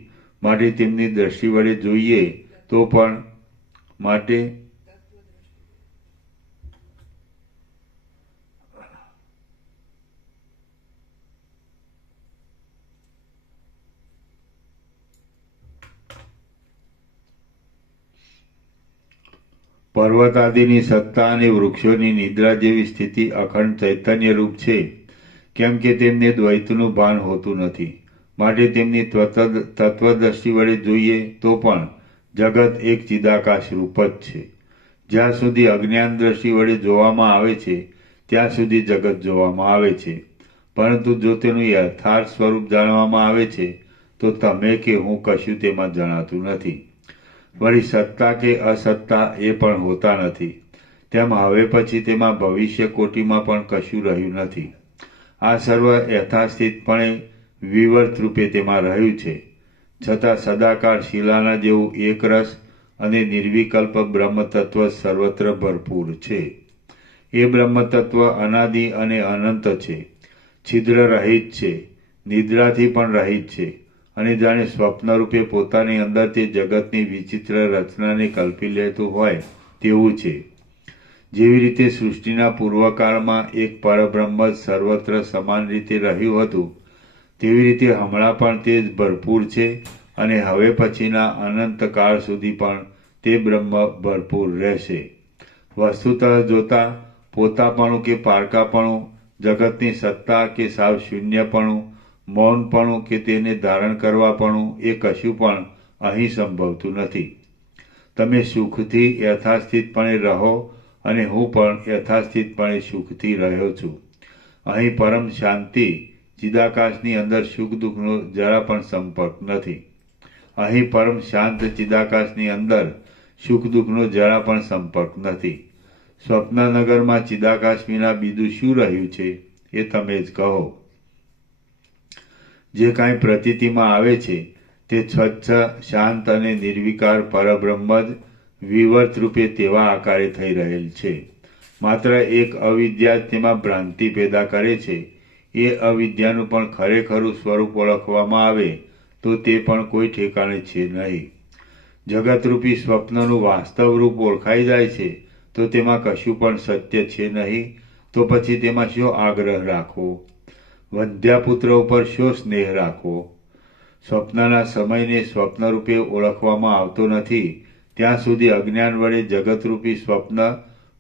માટે તેમની દ્રષ્ટિ વડે જોઈએ તો પણ પર્વત આદિની સત્તા અને વૃક્ષોની નિદ્રા જેવી સ્થિતિ અખંડ ચૈતન્ય રૂપ છે. કેમ કે તેમને દ્વૈતનું ભાન હોતું નથી. માટે તેમની તત્વદ્રષ્ટિ વડે જોઈએ તો પણ જગત એક ચિદાકાશ રૂપ જ છે. જ્યાં સુધી અજ્ઞાન દ્રષ્ટિ વડે જોવામાં આવે છે ત્યાં સુધી જગત જોવામાં આવે છે. પરંતુ જો તેનું યથાર્થ સ્વરૂપ જાણવામાં આવે છે તો તમે કે હું કશું તેમાં જણાતું નથી. વળી સત્તા કે અસત્તા એ પણ હોતા નથી. તેમ હવે પછી તેમાં ભવિષ્ય કોટીમાં પણ કશું રહ્યું નથી. આ સર્વ યથાસ્થિતપણે વિવર્ત રૂપે તેમાં રહ્યું છે. છતાં સદાકાળ શિલાના જેવું એકરસ અને નિર્વિકલ્પ બ્રહ્મતત્વ સર્વત્ર ભરપૂર છે. એ બ્રહ્મતત્વ અનાદિ અને અનંત છે. છિદ્ર રહિત છે. નિદ્રાથી પણ રહિત છે. અને જાણે સ્વપ્ન રૂપે પોતાની અંદર તે જગતની વિચિત્ર રચનાને કલ્પી લેતું હોય તેવું છે. જેવી રીતે સૃષ્ટિના પૂર્વકાળમાં એક પરબ્રહ્મ જ સર્વત્ર સમાન રીતે રહ્યું હતું તેવી રીતે હમણાં પણ તે જ ભરપૂર છે અને હવે પછીના અનંત કાળ સુધી પણ તે બ્રહ્મ ભરપૂર રહેશે. વસ્તુતઃ જોતા પોતાપણું કે પારકાપણું, જગતની સત્તા કે સાવ શૂન્યપણું, મૌનપણું કે તેને ધારણ કરવાપણું એ કશું પણ અહીં સંભવતું નથી. તમે સુખથી યથાસ્થિતપણે રહો અને હું પણ યથાસ્થિતપણે સુખથી રહ્યો છું. અહીં પરમ શાંતિ ચિદાકાશની અંદર સુખ દુઃખનો જરા પણ સંપર્ક નથી. અહીં પરમ શાંત ચિદાકાશની અંદર સુખ દુઃખનો જરા પણ સંપર્ક નથી. સ્વપ્નનગરમાં ચિદાકાશ વિના બીજું શું રહ્યું છે એ તમે જ કહો. જે કાંઈ પ્રતીતિમાં આવે છે તે સ્વચ્છ, શાંત અને નિર્વિકાર પરબ્રહ્મ જ વિવર્ત રૂપે તેવા આકારે થઈ રહેલ છે. માત્ર એક અવિદ્યા જ તેમાં ભ્રાંતિ પેદા કરે છે. એ અવિદ્યાનું પણ ખરેખરું સ્વરૂપ ઓળખવામાં આવે તો તે પણ કોઈ ઠેકાણે છે નહીં. જગતરૂપી સ્વપ્નનું વાસ્તવ રૂપ ઓળખાઈ જાય છે તો તેમાં કશું પણ સત્ય છે નહીં, તો પછી તેમાં શો આગ્રહ રાખવો? વંધ્યાપુત્ર ઉપર શો સ્નેહ રાખવો? સ્વપ્નના સમયને સ્વપ્નરૂપે ઓળખવામાં આવતો નથી ત્યાં સુધી અજ્ઞાન વડે જગતરૂપી સ્વપ્ન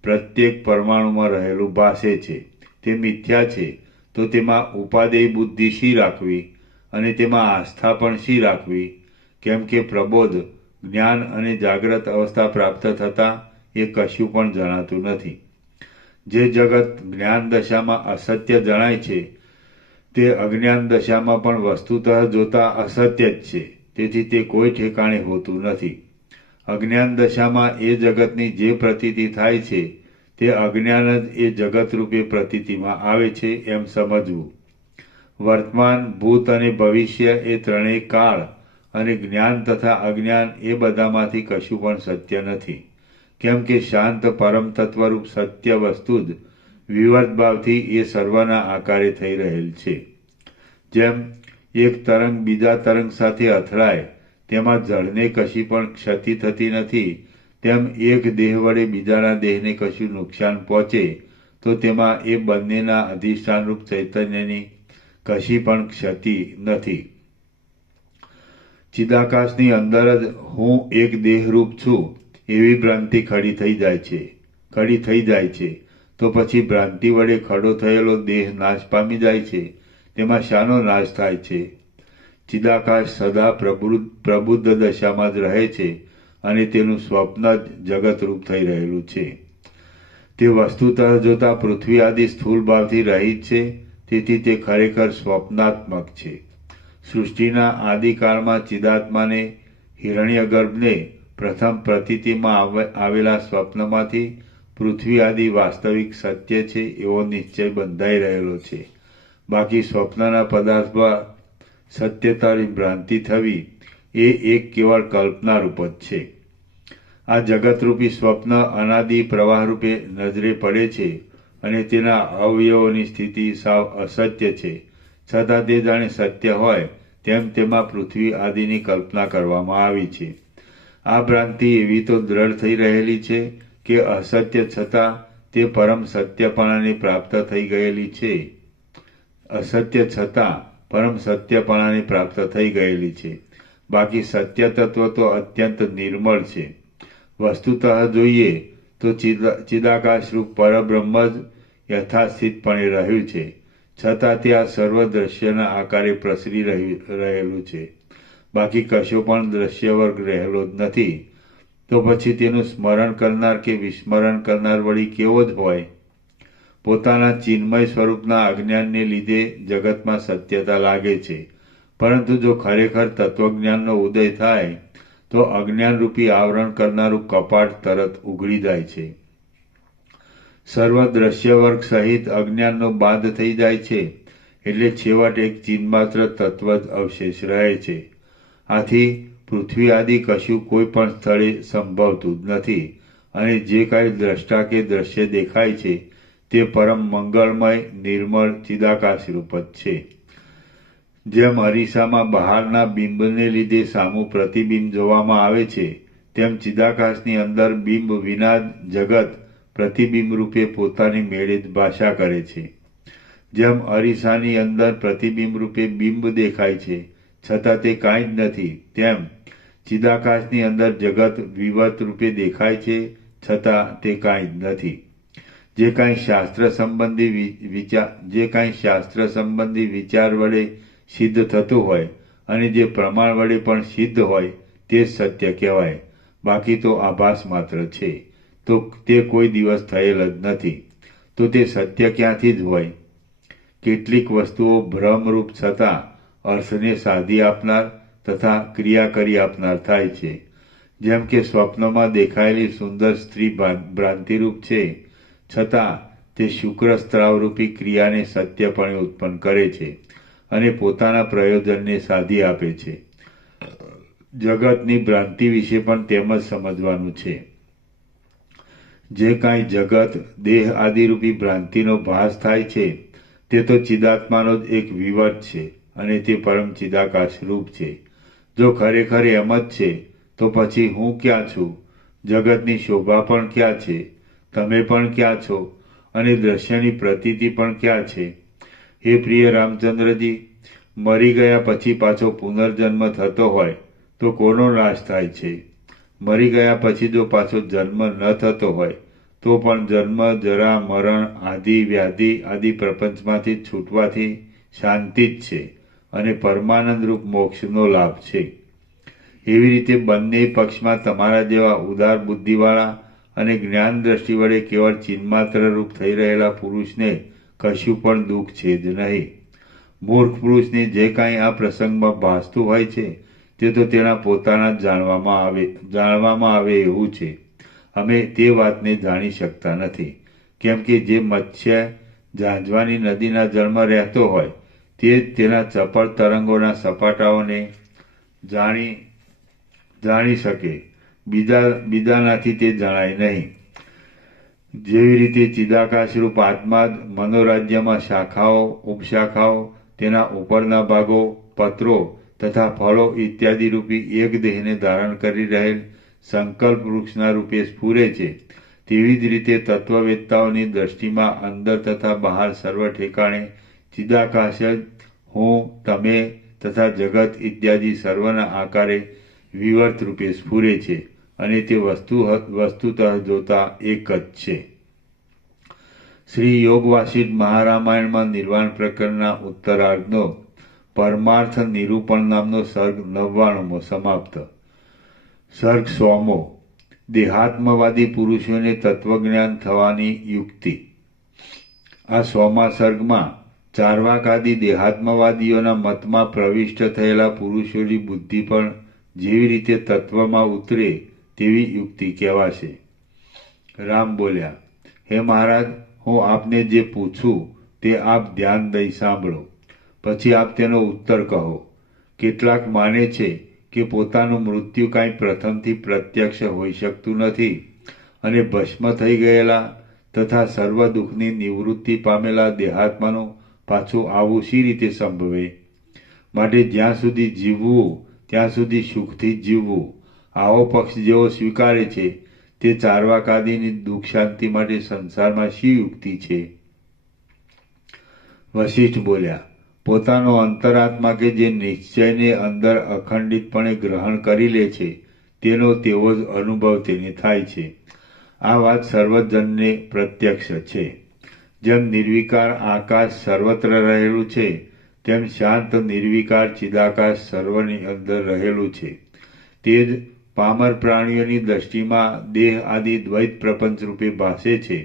પ્રત્યેક પરમાણુમાં રહેલું ભાસે છે, તે મિથ્યા છે. તો તેમાં ઉપાદેય બુદ્ધિ શી રાખવી અને તેમાં આસ્થા પણ શી રાખવી? કેમ કે પ્રબોધ, જ્ઞાન અને જાગ્રત અવસ્થા પ્રાપ્ત થતાં એ કશું પણ જણાતું નથી. જે જગત જ્ઞાન દશામાં અસત્ય જણાય છે તે અજ્ઞાન દશામાં પણ વસ્તુતઃ જોતા અસત્ય જ છે, તેથી તે કોઈ ઠેકાણે હોતું નથી. અજ્ઞાન દશામાં એ જગતની જે પ્રતીતિ થાય છે તે અજ્ઞાન જ એ જગતરૂપે પ્રતીતિમાં આવે છે એમ સમજવું. વર્તમાન, ભૂત અને ભવિષ્ય એ ત્રણેય કાળ અને જ્ઞાન તથા અજ્ઞાન એ બધામાંથી કશું પણ સત્ય નથી. કેમ કે શાંત પરમ તત્વરૂપ સત્ય વસ્તુ જ વિવર્ત ભાવથી એ સર્વના આકારે થઈ રહેલ છે. જેમ એક તરંગ બીજા તરંગ સાથે અથડાય તેમાં જળને કશી પણ ક્ષતિ થતી નથી, તેમ એક દેહ વડે બીજાના દેહને કશું નુકસાન પહોંચે તો તેમાં એ બંનેના અધિષ્ઠાનરૂપ ચૈતન્યની કશી પણ ક્ષતિ નથી. ચિદાકાશની અંદર જ હું એક દેહરૂપ છું એવી ભ્રાંતિ ખડી થઈ જાય છે તો પછી ભ્રાંતિ વડે ખડો થયેલો દેહ નાશ પામી જાય છે, તેમાં શાનો નાશ થાય છે? ચિદાકાશ સદા પ્રબુદ્ધ દશામાં જ રહે છે અને તેનું સ્વપ્ન જ જગતરૂપ થઈ રહેલું છે. તે વસ્તુતઃ જોતા પૃથ્વી આદિ સ્થૂળ ભાવથી રહિત છે, તેથી તે ખરેખર સ્વપ્નાત્મક છે. સૃષ્ટિના આદિકાળમાં ચિદાત્માને, હિરણ્યગર્ભને પ્રથમ પ્રતીતિમાં આવેલા સ્વપ્નમાંથી પૃથ્વી આદિ વાસ્તવિક સત્ય છે એવો નિશ્ચય બંધાઈ રહેલો છે. બાકી સ્વપ્નના પદાર્થમાં સત્યતાની ભ્રાંતિ થવી એ એક કેવળ કલ્પના રૂપ જ છે. આ જગતરૂપી સ્વપ્ન અનાદિ પ્રવાહ રૂપે નજરે પડે છે અને તેના અવયવોની સ્થિતિ સાવ અસત્ય છે, છતાં તે જાણે સત્ય હોય તેમ તેમાં પૃથ્વી આદિની કલ્પના કરવામાં આવી છે. આ ભ્રાંતિ એવી તો દ્રઢ થઈ રહેલી છે કે અસત્ય છતાં તે પરમ સત્યપણાને પ્રાપ્ત થઈ ગયેલી છે. અસત્ય છતાં પરમ સત્યપણાને પ્રાપ્ત થઈ ગયેલી છે. બાકી સત્ય તત્વ તો અત્યંત નિર્મળ છે. વસ્તુતઃ જોઈએ તો ચિદાકાશરૂપ પરબ્રહ્મ જ યથાસ્થિતપણે રહ્યું છે, છતાં તે આ સર્વ દ્રશ્યના આકારે પ્રસરી રહેલું છે. બાકી કશો પણ દ્રશ્ય વર્ગ રહેલો જ નથી. તો પછી તેનું સ્મરણ કરનાર કે વિસ્મરણ કરનાર વળી કેવો જ હોય? પોતાના ચિન્મય સ્વરૂપના અજ્ઞાનને લીધે જગતમાં સત્યતા લાગે છે, પરંતુ જો ખરેખર તત્વજ્ઞાનનો ઉદય થાય તો અજ્ઞાનરૂપી આવરણ કરનારું કપાટ તરત ઉઘડી જાય છે. સર્વ દ્રશ્ય વર્ગ સહિત અજ્ઞાનનો બાદ થઈ જાય છે, એટલે છેવટ એક ચિન્માત્ર તત્વ જ અવશેષ રહે છે. આથી પૃથ્વી આદિ કશું કોઈ પણ સ્થળે સંભવતું જ નથી અને જે કાંઈ દ્રષ્ટા કે દ્રશ્ય દેખાય છે તે પરમ મંગળમય નિર્મળ ચિદાકાશરૂપ જ છે. જેમ અરીસામાં બહારના બિંબને લીધે સામું પ્રતિબિંબ જોવામાં આવે છે, તેમ ચિદાકાશની અંદર બિંબ વિના જગત પ્રતિબિંબ રૂપે પોતાની મેળે જ ભાષા કરે છે. જેમ અરીસાની અંદર પ્રતિબિંબ રૂપે બિંબ દેખાય છે છતાં તે કાંઈ જ નથી, તેમ ચિદાકાશની અંદર જગત વિવર્ત રૂપે દેખાય છે છતાં તે કાંઈ જ નથી. જે કાંઈ શાસ્ત્ર સંબંધી વિચાર વડે સિદ્ધ થતું હોય અને જે પ્રમાણ વડે પણ સિદ્ધ હોય તે જ સત્ય કહેવાય. બાકી તો આભાસ માત્ર છે, તો તે કોઈ દિવસ થયેલ જ નથી. તો તે સત્ય ક્યાંથી જ હોય? કેટલીક વસ્તુઓ ભ્રમરૂપ છતાં અર્થને સાધી આપનાર તથા ક્રિયા કરી આપનાર થાય છે. જેમ કે સ્વપ્નમાં દેખાયેલી સુંદર સ્ત્રી ભ્રાંતિરૂપ છે, છતાં તે શુક્ર સ્ત્રાવરૂપી ક્રિયાને સત્યપણે ઉત્પન્ન કરે છે અને પોતાના પ્રયોજનને સાધી આપે છે. જગતની ભ્રાંતિ વિશે પણ તેમ જ સમજવાનું છે. જે કાંઈ જગત દેહ આદિરૂપી ભ્રાંતિનો ભાસ થાય છે તે તો ચિદાત્માનો જ એક વિવર્ત છે અને તે પરમ ચિદાકાશ રૂપ છે. જો ખરેખર એમ જ છે તો પછી હું ક્યાં છું? જગતની શોભા પણ ક્યાં છે? તમે પણ ક્યાં છો? અને દ્રશ્યની પ્રતીતિ પણ ક્યાં છે? હે પ્રિય રામચંદ્રજી, મરી ગયા પછી પાછો પુનર્જન્મ થતો હોય તો કોનો નાશ થાય છે? મરી ગયા પછી જો પાછો જન્મ ન થતો હોય તો પણ જન્મ, જરા, મરણ, આદિ, વ્યાધિ આદિ પ્રપંચમાંથી છૂટવાથી શાંતિ જ છે અને પરમાનંદરૂપ મોક્ષનો લાભ છે. એવી રીતે બંને પક્ષમાં તમારા જેવા ઉદાર બુદ્ધિવાળા અને જ્ઞાન દ્રષ્ટિ વડે કેવળ ચિન્માત્ર રૂપ થઈ રહેલા પુરુષને કશું પણ દુઃખ છે જ નહીં. મૂર્ખ પુરુષને જે કાંઈ આ પ્રસંગમાં ભાસતું હોય છે તે તો તેના પોતાના જ જાણવામાં આવે એવું છે. અમે તે વાતને જાણી શકતા નથી, કેમ કે જે મત્સ્ય ઝાંઝવાની નદીના જળમાં રહેતો હોય તે જ તેના ચપળ તરંગોના સપાટાઓને જાણી શકે, બીજાનાથી તે જણાય નહીં. જેવી રીતે ચિદાકાશરૂપ આત્મા જ મનોરાજ્યમાં શાખાઓ, ઉપશાખાઓ, તેના ઉપરના ભાગો, પત્રો તથા ફળો ઇત્યાદિ રૂપી એક દેહને ધારણ કરી રહેલ સંકલ્પ વૃક્ષના રૂપે સ્ફુરે છે, તેવી જ રીતે તત્વવેત્તાઓની દ્રષ્ટિમાં અંદર તથા બહાર સર્વ ઠેકાણે ચિદાકાશ જ હું, તમે તથા જગત ઇત્યાદિ સર્વના આકારે વિવર્ત રૂપે સ્ફુરે છે અને તે વસ્તુતઃ જોતા એક જ છે. શ્રી યોગ વાસિષ્ઠ મહારામાયણમાં નિર્વાણ પ્રકરણના ઉત્તરાર્ધનો પરમાર્થ નિરૂપણ નામનો સર્ગ 99મો સમાપ્ત. સર્ગ 100મો. દેહાત્મવાદી પુરુષોને તત્વજ્ઞાન થવાની યુક્તિ. આ 100મા સર્ગમાં ચાર્વાકાદી દેહાત્મવાદીઓના મતમાં પ્રવિષ્ટ થયેલા પુરુષોની બુદ્ધિ પણ જેવી રીતે તત્વમાં ઉતરે તેવી યુક્તિ કહેવાશે. રામ બોલ્યા, હે મહારાજ, હું આપને જે પૂછું તે આપ ધ્યાન દઈ સાંભળો, પછી આપ તેનો ઉત્તર કહો. કેટલાક માને છે કે પોતાનું મૃત્યુ કાંઈ પ્રથમથી પ્રત્યક્ષ હોઈ શકતું નથી અને ભસ્મ થઈ ગયેલા તથા સર્વ દુઃખની નિવૃત્તિ પામેલા દેહાત્માનું પાછું આવવું શી રીતે સંભવે? માટે જ્યાં સુધી જીવવું ત્યાં સુધી સુખથી જ જીવવું, આવો પક્ષ જેઓ સ્વીકારે છે તે ચાર્વાકાદીની દુઃખ શાંતિ માટે સંસારમાં શી યુક્તિ છે? વશિષ્ઠ બોલ્યા, પોતાનો અંતરાત્મા કે જે નિશ્ચયને અંદર અખંડિતપણે ગ્રહણ કરી લે છે તેનો તેવો જ અનુભવ તેને થાય છે. આ વાત સર્વજનને પ્રત્યક્ષ છે. જેમ નિર્વિકાર આકાશ સર્વત્ર રહેલું છે તેમ શાંત નિર્વિકાર ચિદાકાશ સર્વની અંદર રહેલું છે. તે જ પામર પ્રાણીઓની દ્રષ્ટિમાં દેહ આદિ દ્વૈત પ્રપંચ રૂપે ભાસે છે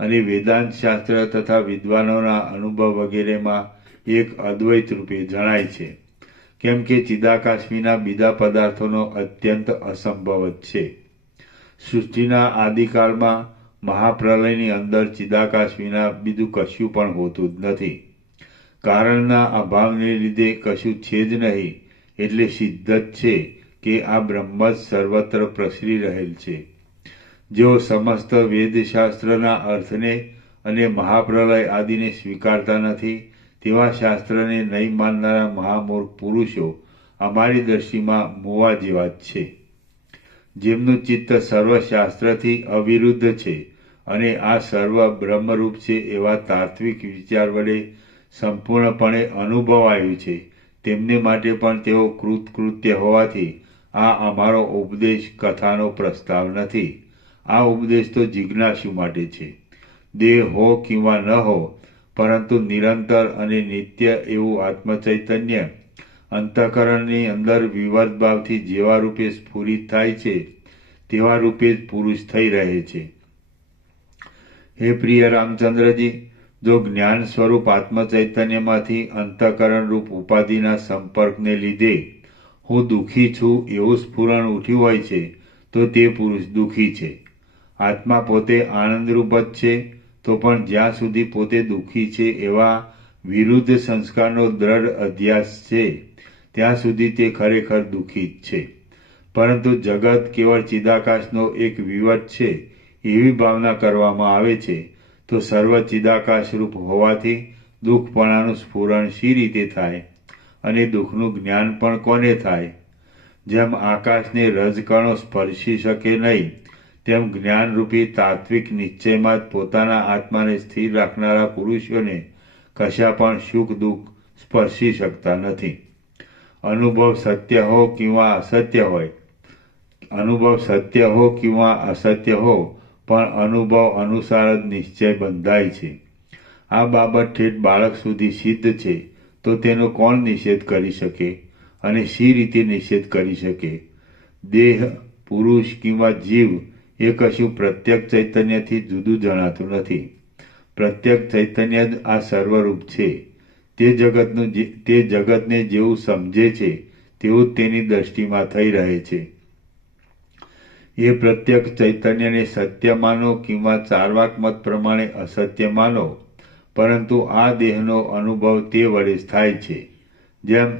અને વેદાંત શાસ્ત્ર તથા વિદ્વાનોના અનુભવ વગેરેમાં એક અદ્વૈત રૂપે જણાય છે, કેમ કે ચિદાકાશ વિના બીજા પદાર્થોનો અત્યંત અસંભવ જ છે. સૃષ્ટિના આદિકાળમાં મહાપ્રલયની અંદર ચિદાકાશ વિના બીજું કશું પણ હોતું જ નથી. કારણના અભાવને લીધે કશું છે જ નહીં, એટલે સિદ્ધ જ છે કે આ બ્રહ્મ જ સર્વત્ર પ્રસરી રહેલ છે. જેઓ સમસ્ત વેદશાસ્ત્રના અર્થને અને મહાપ્રલય આદિને સ્વીકારતા નથી તેવા શાસ્ત્રને નહીં માનનારા મહામૂર્ખ પુરુષો અમારી દ્રષ્ટિમાં મુવા જેવા જ છે. જેમનું ચિત્ત સર્વશાસ્ત્રથી અવિરુદ્ધ છે અને આ સર્વ બ્રહ્મરૂપ છે એવા તાત્વિક વિચાર વડે સંપૂર્ણપણે અનુભવાયું છે, તેમને માટે પણ તેઓ કૃતકૃત્ય હોવાથી આ અમારો ઉપદેશ કથાનો પ્રસ્તાવ નથી. આ ઉપદેશ તો જિજ્ઞાસુ માટે છે. દેહ હો કિંવા ન હો, પરંતુ નિરંતર અને નિત્ય એવું આત્મચૈતન્ય અંતઃકરણની અંદર વિવર્ત ભાવથી જેવા રૂપે સ્ફુરિત થાય છે તેવા રૂપે જ પુરુષ થઈ રહે છે. હે પ્રિય રામચંદ્રજી, જો જ્ઞાન સ્વરૂપ આત્મચૈતન્યમાંથી અંતઃકરણ રૂપ ઉપાધિના સંપર્કને લીધે હું દુઃખી છું એવું સ્ફુરણ ઉઠ્યું હોય છે તો તે પુરુષ દુઃખી છે. આત્મા પોતે આનંદરૂપ જ છે તો પણ જ્યાં સુધી પોતે દુઃખી છે એવા વિરુદ્ધ સંસ્કારનો દ્રઢ અધ્યાસ છે ત્યાં સુધી તે ખરેખર દુઃખી જ છે. પરંતુ જગત કેવળ ચિદાકાશનો એક વિવટ છે એવી ભાવના કરવામાં આવે છે તો સર્વ ચિદાકાશરૂપ હોવાથી દુઃખપણાનું સ્ફુરણ શી રીતે થાય અને દુઃખનું જ્ઞાન પણ કોને થાય? જેમ આકાશને રજકણો સ્પર્શી શકે નહીં, તેમ જ્ઞાનરૂપી તાત્વિક નિશ્ચયમાં જ પોતાના આત્માને સ્થિર રાખનારા પુરુષોને કશા પણ સુખ દુઃખ સ્પર્શી શકતા નથી. અનુભવ સત્ય હો કિંવા અસત્ય હોય, અનુભવ સત્ય હો કિંવા અસત્ય હો, પણ અનુભવ અનુસાર જ નિશ્ચય બંધાય છે. આ બાબત ઠેઠ બાળક સુધી સિદ્ધ છે, તો તેનો કોણ નિષેધ કરી શકે અને શી રીતે નિષેધ કરી શકે? દેહ, પુરુષ કિંવા જીવ એ કશું પ્રત્યક્ષ ચૈતન્યથી જુદું જણાતું નથી. પ્રત્યક્ષ ચૈતન્ય જ આ સર્વરૂપ છે. તે જગતને જેવું સમજે છે તેવું જ તેની દ્રષ્ટિમાં થઈ રહે છે. એ પ્રત્યક્ષ ચૈતન્યને સત્ય માનો કિંવા ચાર્વાક મત પ્રમાણે અસત્ય માનો, પરંતુ આ દેહનો અનુભવ તે વડે જ થાય છે. જેમ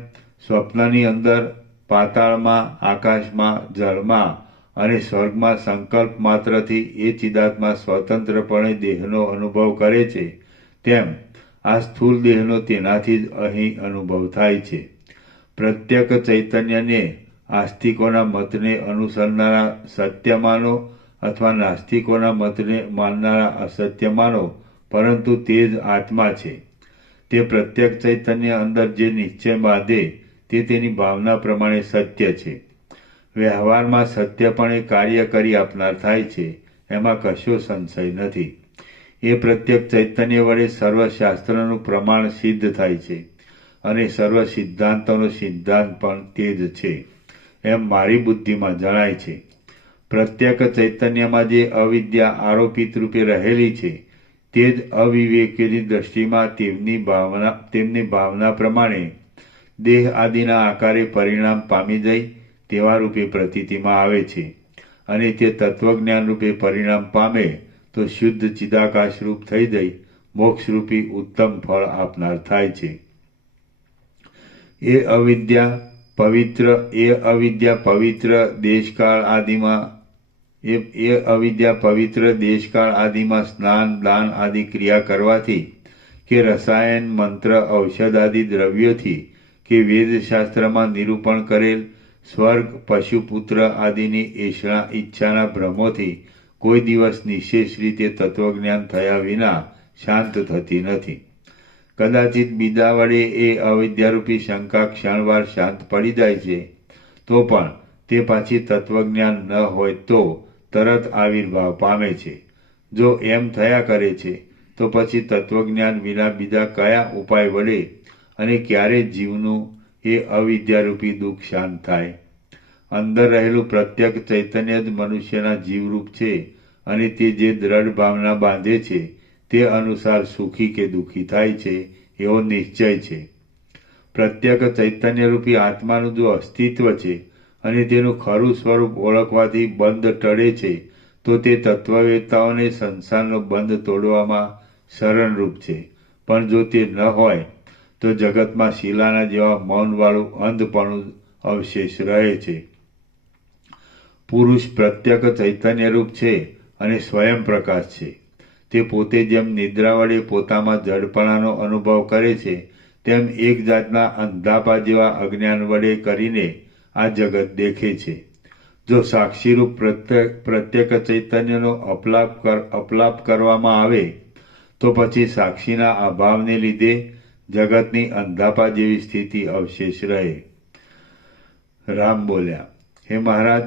સ્વપ્નની અંદર, પાતાળમાં, આકાશમાં, જળમાં અને સ્વર્ગમાં સંકલ્પ માત્રથી એ ચિદાત્મા સ્વતંત્રપણે દેહનો અનુભવ કરે છે, તેમ આ સ્થૂળ દેહનો તેનાથી જ અહીં અનુભવ થાય છે. પ્રત્યક્ષ ચૈતન્યને આસ્તિકોના મતને અનુસરનારા સત્ય માનો અથવા નાસ્તિકોના મતને માનનારા અસત્ય માનો, પરંતુ તે જ આત્મા છે. તે પ્રત્યક્ષ ચૈતન્ય અંદર જે નિશ્ચય બાંધે તે તેની ભાવના પ્રમાણે સત્ય છે. વ્યવહારમાં સત્યપણે કાર્ય કરી આપનાર થાય છે, એમાં કશો સંશય નથી. એ પ્રત્યક્ષ ચૈતન્ય વડે સર્વશાસ્ત્રનું પ્રમાણ સિદ્ધ થાય છે અને સર્વ સિદ્ધાંતોનો સિદ્ધાંત પણ તે જ છે, એમ મારી બુદ્ધિમાં જણાય છે. પ્રત્યક્ષ ચૈતન્યમાં જે અવિદ્યા આરોપિત રૂપે રહેલી છે, તે જ અવિવેકીની દ્રષ્ટિમાં તેમની ભાવના પ્રમાણે દેહ આદિના આકારે પરિણામ પામી જાય તેવા રૂપે પ્રતીતિમાં આવે છે, અને તે તત્વજ્ઞાન રૂપે પરિણામ પામે તો શુદ્ધ ચિદાકાશ રૂપ થઈ જઈ મોક્ષરૂપી ઉત્તમ ફળ આપનાર થાય છે. એ અવિદ્યા પવિત્ર દેશકાળ આદિમાં સ્નાન, દાન આદિ ક્રિયા કરવાથી કે રસાયણ, મંત્ર, ઔષધ આદિ દ્રવ્યોથી કે વેદશાસ્ત્રમાં નિરૂપણ કરેલ સ્વર્ગ, પશુપુત્ર આદિની ઈચ્છાના ભ્રમોથી કોઈ દિવસ નિશેષ રીતે તત્વજ્ઞાન થયા વિના શાંત થતી નથી. કદાચિત બીજા વડે એ અવિદ્યારૂપી શંકા ક્ષણવાર શાંત પડી જાય છે, તો પણ તે પાછી તત્વજ્ઞાન ન હોય તો તરત આવિર્ભાવ પામે છે. જો એમ થયા કરે છે, તો પછી તત્વજ્ઞાન વિના બીજા કયા ઉપાય વડે અને ક્યારે જીવનું એ અવિદ્યારૂપી દુઃખ શાંત થાય? અંદર રહેલું પ્રત્યક્ષ ચૈતન્ય જ મનુષ્યના જીવરૂપ છે, અને તે જે દ્રઢ ભાવના બાંધે છે તે અનુસાર સુખી કે દુઃખી થાય છે એવો નિશ્ચય છે. પ્રત્યક્ષ ચૈતન્યરૂપી આત્માનું જો અસ્તિત્વ છે અને તેનું ખરું સ્વરૂપ ઓળખવાથી બંધ ટળે છે, તો તે તત્વવેત્તાઓને સંસારનો બંધ તોડવામાં શરણરૂપ છે. પણ જો તે ન હોય તો જગતમાં શિલાના જેવા મૌનવાળું અંધપણું અવશેષ રહે છે. પુરુષ પ્રત્યક્ષ ચૈતન્યરૂપ છે અને સ્વયં પ્રકાશ છે. તે પોતે જેમ નિદ્રા વડે પોતામાં જડપણાનો અનુભવ કરે છે, તેમ એક જાતના અંધાપા જેવા અજ્ઞાન વડે કરીને આ જગત દેખે છે. જો સાક્ષીરૂપ પ્રત્યક્ષ ચૈતન્યનો અપલાપ કરવામાં આવે તો પછી સાક્ષીના અભાવને લીધે જગતની અંધાપા જેવી સ્થિતિ અવશેષ રહે. રામ બોલ્યા, હે મહારાજ,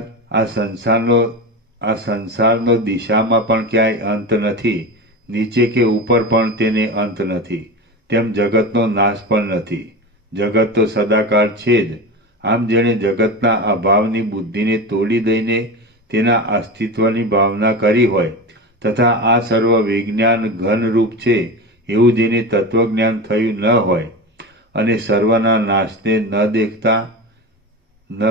આ સંસારનો દિશામાં પણ ક્યાંય અંત નથી, નીચે કે ઉપર પણ તેને અંત નથી, તેમ જગતનો નાશ પણ નથી. જગત તો સદાકાળ છે જ. આમ જેણે જગતના અભાવની બુદ્ધિને તોડી દઈને તેના અસ્તિત્વની ભાવના કરી હોય, તથા આ સર્વ વિજ્ઞાન ઘનરૂપ છે એવું જેને તત્વજ્ઞાન થયું ન હોય, અને સર્વના નાશને ન દેખતા ન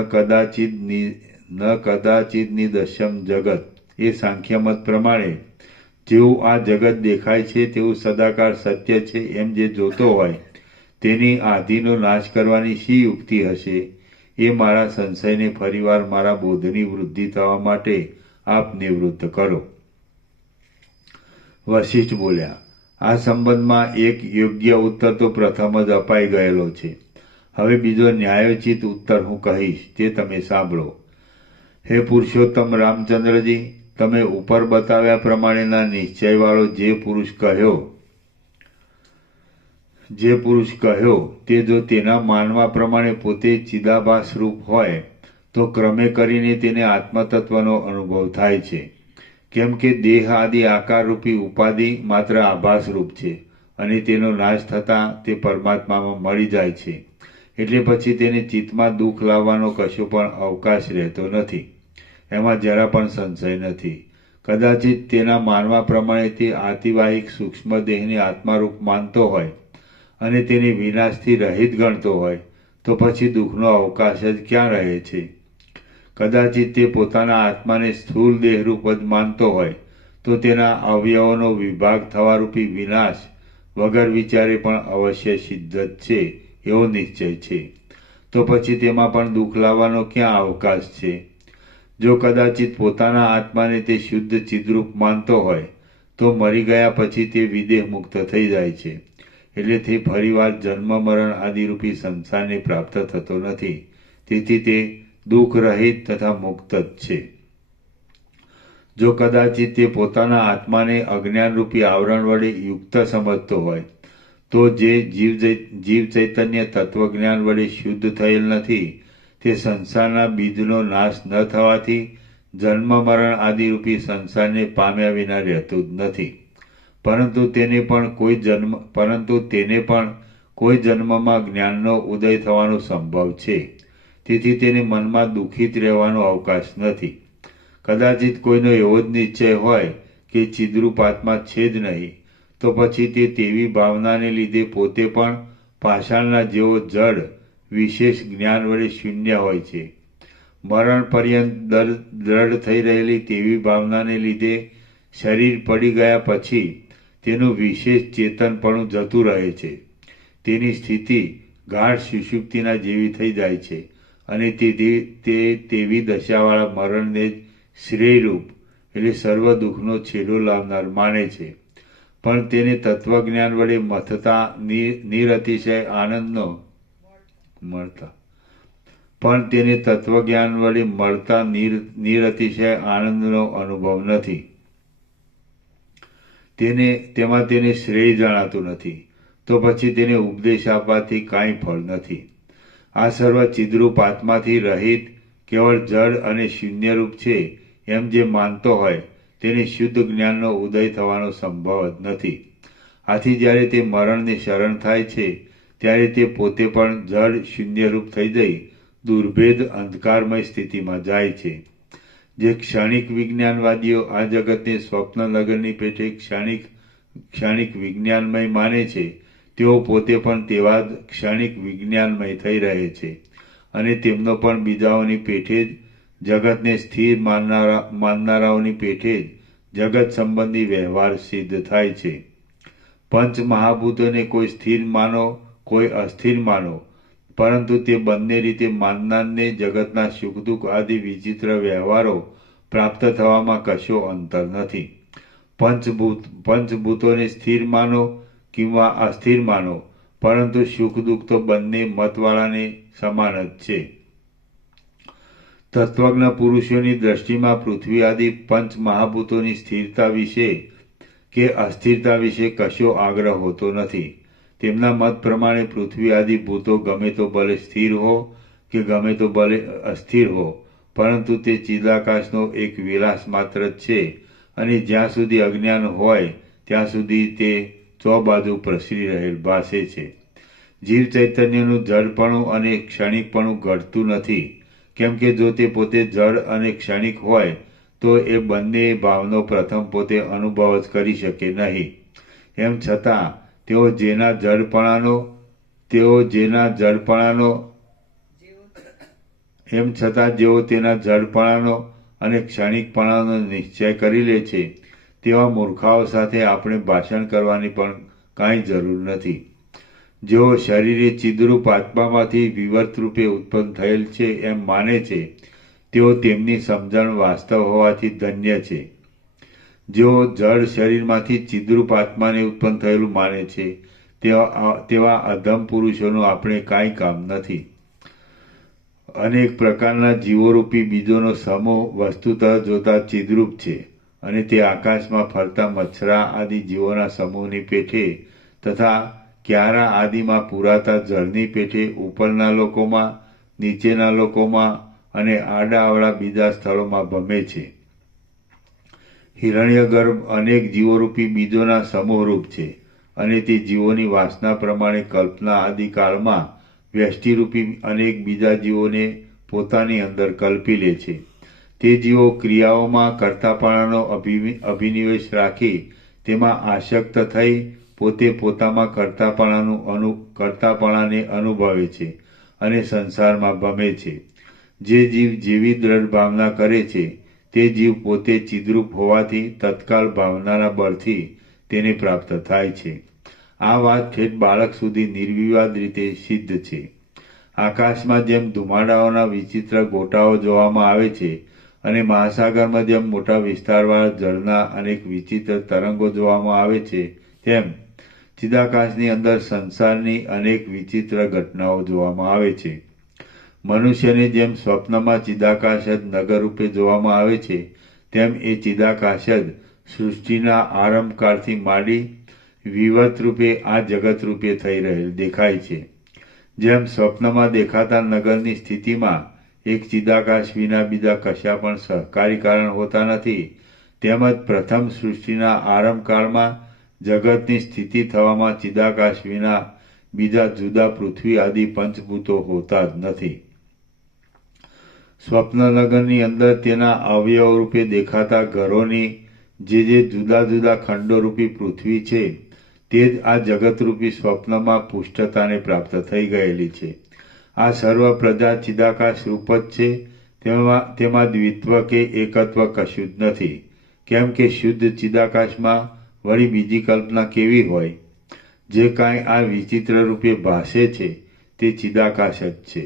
કદાચિદની દશમ જગત એ સાંખ્યમત પ્રમાણે જેવું આ જગત દેખાય છે તેવું સદાકાળ સત્ય છે એમ જે જોતો હોય, તેની આધિનો નાશ કરવાની શી યુક્તિ હશે? એ મારા સંશયને ફરીવાર મારા બોધની વૃદ્ધિ થવા માટે આપ નિવૃત્ત કરો. વશિષ્ઠ બોલ્યા, આ સંબંધમાં એક યોગ્ય ઉત્તર તો પ્રથમ જ અપાઈ ગયેલો છે. હવે બીજો ન્યાયોચિત ઉત્તર હું કહીશ, તે તમે સાંભળો. હે પુરુષોત્તમ રામચંદ્રજી, તમે ઉપર બતાવ્યા પ્રમાણેના નિશ્ચયવાળો જે પુરુષ કહ્યો તે જો તેના માનવા પ્રમાણે પોતે ચિદાભાસ રૂપ હોય તો ક્રમે કરીને તેને આત્મતત્વનો અનુભવ થાય છે. કેમ કે દેહ આદિ આકારરૂપી ઉપાધિ માત્ર આભાસ રૂપ છે અને તેનો નાશ થતાં તે પરમાત્મામાં મળી જાય છે. એટલે પછી તેને ચિત્તમાં દુઃખ લાવવાનો કશો પણ અવકાશ રહેતો નથી. એમાં જરા પણ સંશય નથી. કદાચિત તેના માનવા પ્રમાણે તે આતિવાહિક સૂક્ષ્મ દેહને આત્મારૂપ માનતો હોય અને તેને વિનાશથી રહિત ગણતો હોય તો પછી દુઃખનો અવકાશ જ ક્યાં રહે છે? કદાચિત તે પોતાના આત્માને સ્થૂળ દેહરૂપ જ માનતો હોય તો તેના અવયવોનો વિભાગ થવારૂપી વિનાશ વગર વિચારે પણ અવશ્ય સિદ્ધ જ છે એવો નિશ્ચય છે. તો પછી તેમાં પણ દુઃખ લાવવાનો ક્યાં અવકાશ છે? જો કદાચિત પોતાના આત્માને તે શુદ્ધ ચિદરૂપ માનતો હોય તો મરી ગયા પછી તે વિદેહ મુક્ત થઈ જાય છે. એટલે તે ફરીવાર જન્મ મરણ આદિરૂપી સંસારને પ્રાપ્ત થતો નથી. તેથી તે દુઃખ રહિત તથા મુક્ત જ છે. જો કદાચિત તે પોતાના આત્માને અજ્ઞાનરૂપી આવરણ વડે યુક્ત સમજતો હોય તો જે જીવ ચૈતન્ય તત્વજ્ઞાન વડે શુદ્ધ થયેલ નથી તે સંસારના બીજનો નાશ ન થવાથી જન્મ મરણ આદિરૂપી સંસારને પામ્યા વિના રહેતું જ નથી. પરંતુ તેને પણ કોઈ જન્મમાં જ્ઞાનનો ઉદય થવાનો સંભવ છે. તેથી તેને મનમાં દુઃખિત રહેવાનો અવકાશ નથી. કદાચિત કોઈનો એવો જ નિશ્ચય હોય કે ચિદરૂપ આત્મા છે જ નહીં તો પછી તે તેવી ભાવનાને લીધે પોતે પણ પાષાણના જેવો જડ વિશેષ જ્ઞાન વડે શૂન્ય હોય છે. મરણ પર્યંત દ્રઢ થઈ રહેલી તેવી ભાવનાને લીધે શરીર પડી ગયા પછી તેનું વિશેષ ચેતનપણું જતું રહે છે. તેની સ્થિતિ ગાઢ સુષુપ્તિના જેવી થઈ જાય છે અને તે તેવી દશાવાળા મરણને જ શ્રેયરૂપ એટલે સર્વ દુઃખનો છેડો લાવનાર માને છે. પણ તેને તત્વજ્ઞાન વડે મથતા નિરતિશય આનંદનો અનુભવ નથી. તેમાં તેને શ્રેય જણાતું નથી. તો પછી તેને ઉપદેશ આપવાથી કાંઈ ફળ નથી. આ સર્વ ચિદરૂપ આત્માથી રહિત કેવળ જડ અને શૂન્યરૂપ છે એમ જે માનતો હોય તેને શુદ્ધ જ્ઞાનનો ઉદય થવાનો સંભવ જ નથી. આથી જ્યારે તે મરણને શરણ થાય છે ત્યારે તે પોતે પણ જડ શૂન્યરૂપ થઈ જઈ દુર્ભેદ અંધકારમય સ્થિતિમાં જાય છે. જે ક્ષણિક વિજ્ઞાનવાદીઓ આ જગતને સ્વપ્નનગરની પેઠે ક્ષણિક વિજ્ઞાનમય માને છે તેઓ પોતે પણ તેવા જ ક્ષણિક વિજ્ઞાનમય થઈ રહે છે અને તેમનો પણ બીજાઓની પેઠે જ જગતને સ્થિર માનનારાઓની પેઠે જ જગત સંબંધી વ્યવહાર સિદ્ધ થાય છે. પંચ મહાભૂતોને કોઈ સ્થિર માનો કોઈ અસ્થિર માનો, પરંતુ તે બંને રીતે માનનારને જગતના સુખ દુઃખ આદિ વિચિત્ર વ્યવહારો પ્રાપ્ત થવામાં કશો અંતર નથી. પંચભૂતોને સ્થિર માનો કિંવા અસ્થિર માનો, પરંતુ સુખ દુઃખ તો બંને મતવાળાને સમાન જ છે. તત્વજ્ઞ પુરુષોની દ્રષ્ટિમાં પૃથ્વી આદિ પંચ મહાભૂતોની સ્થિરતા વિશે કે અસ્થિરતા વિશે કશો આગ્રહ હોતો નથી. તેમના મત પ્રમાણે પૃથ્વી આદિ ભૂતો ગમે તો ભલે સ્થિર હો કે ગમે તો ભલે અસ્થિર હો, પરંતુ તે ચિદાકાશનો એક વિલાસ માત્ર જ છે અને જ્યાં સુધી અજ્ઞાન હોય ત્યાં સુધી તે ચોબાજુ પ્રસરી રહેલ ભાસે છે. જીવ ચૈતન્યનું જડપણું અને ક્ષણિકપણું ઘટતું નથી, કેમ કે જો તે પોતે જડ અને ક્ષણિક હોય તો એ બંને ભાવનો પ્રથમ પોતે અનુભવ જ કરી શકે નહીં. એમ છતાં તેઓ જેના જડપણાનો અને ક્ષણિકપણાનો નિશ્ચય કરી લે છે તેવા મૂર્ખાઓ સાથે આપણે ભાષણ કરવાની પણ કાંઈ જરૂર નથી. જેઓ શરીરે ચિદરૂપ આત્મામાંથી વિવર્ત રૂપે ઉત્પન્ન થયેલ છે એમ માને છે તેઓ તેમની સમજણ વાસ્તવ હોવાથી ધન્ય છે. જેઓ જડ શરીરમાંથી ચિદરૂપ આત્માને ઉત્પન્ન થયેલું માને છે તેવા અધમ પુરુષોનું આપણે કાંઈ કામ નથી. અનેક પ્રકારના જીવોરૂપી બીજોનો સમૂહ વસ્તુતઃ જોતા ચિદ્રૂપ છે અને તે આકાશમાં ફરતા મચ્છરા આદિ જીવોના સમૂહની પેઠે તથા ક્યારા આદિમાં પૂરાતા જળની પેઠે ઉપરના લોકોમાં, નીચેના લોકોમાં અને આડાઅવળા બીજા સ્થળોમાં ભમે છે. હિરણ્યગર્ભ અનેક જીવોરૂપી બીજોના સમૂહરૂપ છે અને તે જીવોની વાસના પ્રમાણે કલ્પના આદિ કાળમાં વ્યષ્ટિરૂપી અનેક બીજા જીવોને પોતાની અંદર કલ્પી લે છે. તે જીવો ક્રિયાઓમાં કર્તાપણાનો અભિનિવેશ રાખી તેમાં આસક્ત થઈ પોતે પોતામાં કર્તાપણાને અનુભવે છે અને સંસારમાં ભમે છે. જે જીવ જેવી દ્રઢ ભાવના કરે છે તે જીવ પોતે ચિદ્રૂપ હોવાથી તત્કાળ ભાવનાના બળથી તેને પ્રાપ્ત થાય છે. આ વાત ઠેઠ બાળક સુધી નિર્વિવાદ રીતે સિદ્ધ છે. આકાશમાં જેમ ધુમાડાઓના વિચિત્ર ગોટાઓ જોવામાં આવે છે અને મહાસાગરમાં જેમ મોટા વિસ્તારવાળા જળના અનેક વિચિત્ર તરંગો જોવામાં આવે છે તેમ ચિદાકાશની અંદર સંસારની અનેક વિચિત્ર ઘટનાઓ જોવામાં આવે છે. મનુષ્યને જેમ સ્વપ્નમાં ચિદાકાશ જ નગરરૂપે જોવામાં આવે છે તેમ એ ચિદાકાશ જ સૃષ્ટિના આરંભકાળથી માંડી વિવત રૂપે આ જગત રૂપે થઈ રહેલ દેખાય છે. જેમ સ્વપ્નમાં દેખાતા નગરની સ્થિતિમાં એક ચિદાકાશ વિના બીજા કશા પણ સહકારી કારણ હોતા નથી, તેમજ પ્રથમ સૃષ્ટિના આરંભકાળમાં જગતની સ્થિતિ થવામાં ચિદાકાશ વિના બીજા જુદા પૃથ્વી આદિ પંચભૂતો હોતા જ નથી. સ્વપ્નનગરની અંદર તેના અવયવ રૂપે દેખાતા ઘરોની જે જુદા જુદા ખંડોરૂપી પૃથ્વી છે તે જ આ જગતરૂપી સ્વપ્નમાં પુષ્ટતાને પ્રાપ્ત થઈ ગયેલી છે. આ સર્વ પ્રજા ચિદાકાશ રૂપ જ છે. તેમાં દ્વિત્વ કે એકત્વ કશું જ નથી. કેમ કે શુદ્ધ ચિદાકાશમાં વળી બીજી કલ્પના કેવી હોય? જે કાંઈ આ વિચિત્ર રૂપે ભાસે છે તે ચિદાકાશ જ છે.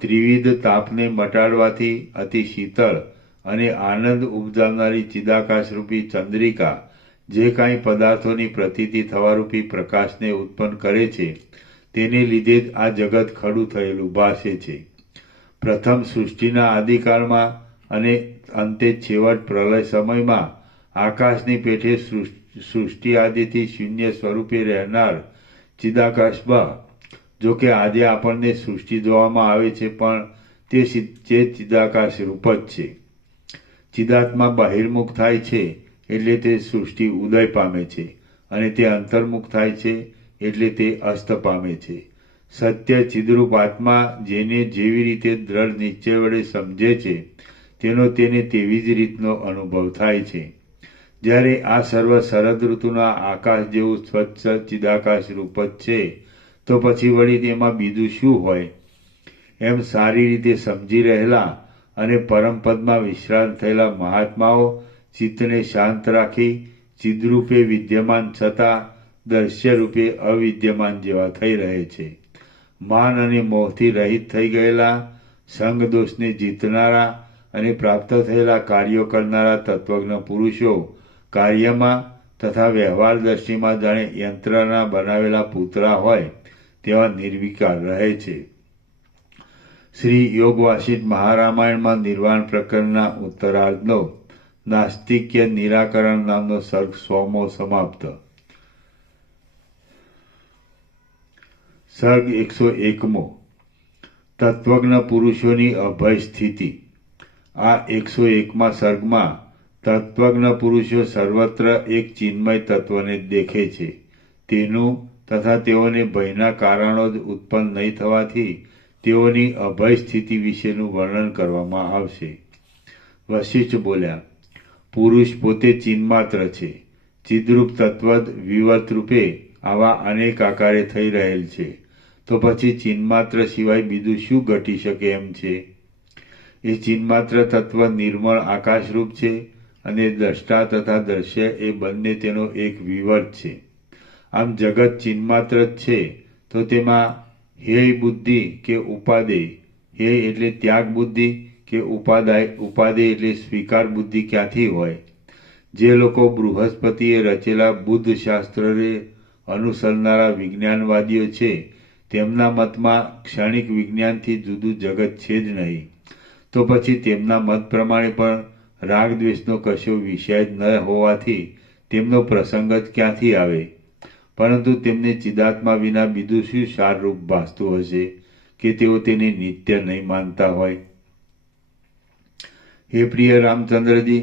ત્રિવિધ તાપને મટાડવાથી અતિ શીતળ અને આનંદ ઉપજાવનારી ચિદાકાશરૂપી ચંદ્રિકા જે કાંઈ પદાર્થોની પ્રતીતિ થવારૂપી પ્રકાશને ઉત્પન્ન કરે છે તેને લીધે જ આ જગત ખડું થયેલું ભાસે છે. પ્રથમ સૃષ્ટિના આદિકાળમાં અને અંતે છેવટ પ્રલય સમયમાં આકાશની પેઠે સૃષ્ટિ આદિથી શૂન્ય સ્વરૂપે રહેનાર ચિદાકાશમાં જો કે આજે આપણને સૃષ્ટિ જોવામાં આવે છે પણ તે ચિદાકાશ રૂપ જ છે. ચિદાત્મા બહિર્મુખ થાય છે એટલે તે સૃષ્ટિ ઉદય પામે છે અને તે અંતર્મુખ થાય છે એટલે તે અસ્ત પામે છે. સત્ય ચિદ્રૂપ આત્મા જેને જેવી રીતે દ્રઢ નિશ્ચય વડે સમજે છે તેનો તેને તેવી જ રીતનો અનુભવ થાય છે. જ્યારે આ સર્વ શરદ ઋતુના આકાશ જેવું સ્વચ્છ ચિદાકાશ રૂપ જ છે તો પછી વળી તેમાં બીજું શું હોય? એમ સારી રીતે સમજી રહેલા અને પરમપદમાં વિશ્રાંત થયેલા મહાત્માઓ ચિત્તને શાંત રાખી ચિદ્રૂપે વિદ્યમાન છતાં દ્રશ્યરૂપે અવિદ્યમાન જેવા થઈ રહે છે. માન અને મોહથી રહિત થઈ ગયેલા, સંગ દોષને જીતનારા અને પ્રાપ્ત થયેલા કાર્યો કરનારા તત્વજ્ઞ પુરુષો કાર્યમાં તથા વ્યવહાર દ્રષ્ટિમાં જાણે યંત્રના બનાવેલા પૂતળા હોય તેવા નિર્વિકાર રહે છે. શ્રી યોગ વાસિષ્ઠ મહારામાયણમાં નિર્વાણ પ્રકરણના ઉત્તરાર્ધનો નાસ્તિક્ય નિરાકરણ નામનો સર્ગ 100મો સમાપ્ત. સર્ગ 101મો. તત્વજ્ઞ પુરુષોની અભય સ્થિતિ. આ 101મા સર્ગમાં તત્વજ્ઞ પુરુષો સર્વત્ર એક ચિન્મય તત્વને દેખે છે તેનું તથા તેઓને ભયના કારણો જ ઉત્પન્ન નહીં થવાથી તેઓની અભય સ્થિતિ વિશેનું વર્ણન કરવામાં આવશે. વશિષ્ઠ બોલ્યા, પુરુષ પોતે ચિન્માત્ર છે. ચિદ્રૂપ તત્વ જ વિવત રૂપે આવા અનેક આકારે થઈ રહેલ છે તો પછી ચિન્માત્ર સિવાય બીજું શું ઘટી શકે એમ છે? એ ચિન્માત્ર તત્વ નિર્મળ આકાશરૂપ છે અને દ્રષ્ટા તથા દ્રશ્ય એ બંને તેનો એક વિવર્ત છે. આમ જગત ચિન્માત્ર જ છે તો તેમાં હેય બુદ્ધિ કે ઉપાદેય, હેય એટલે ત્યાગ બુદ્ધિ કે ઉપાદેય એટલે સ્વીકાર બુદ્ધિ ક્યાંથી હોય? જે લોકો બૃહસ્પતિએ રચેલા બુદ્ધ શાસ્ત્રને અનુસરનારા વિજ્ઞાનવાદીઓ છે તેમના મતમાં ક્ષણિક વિજ્ઞાનથી જુદું જગત છે જ નહીં, તો પછી તેમના મત પ્રમાણે પણ રાગ દ્વેષનો કશો વિષય જ ન હોવાથી તેમનો પ્રસંગ જ ક્યાંથી આવે? પરંતુ તેમને ચિદાત્મા વિના બીજું શું સારરૂપ ભાસતું હશે કે તેઓ તેને નિત્ય નહીં માનતા હોય? હે પ્રિય રામચંદ્રજી,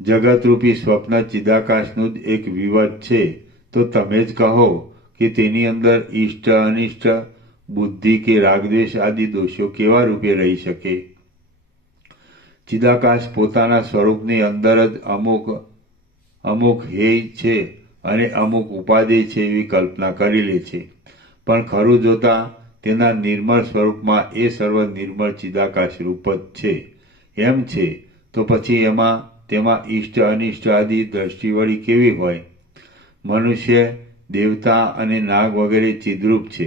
જગતરૂપી સ્વપ્ન ચિદાકાશનું જ એક વિવત છે, તો તમે જ કહો કે તેની અંદર ઇષ્ટ અનિષ્ટ બુદ્ધિ કે રાગદ્વેષ આદિ દોષો કેવા રૂપે રહી શકે? ચિદાકાશ પોતાના સ્વરૂપની અંદર જ અમુક હેય છે અને અમુક ઉપાદેય છે એવી કલ્પના કરી લે છે, પણ ખરું જોતા તેના નિર્મળ સ્વરૂપમાં એ સર્વ નિર્મળ ચિદાકાશ રૂપ જ છે. એમ છે તો પછી તેમાં ઇષ્ટ અનિષ્ટ આદિ દ્રષ્ટિવળી કેવી હોય? મનુષ્ય, દેવતા અને નાગ વગેરે ચિદ્રૂપ છે.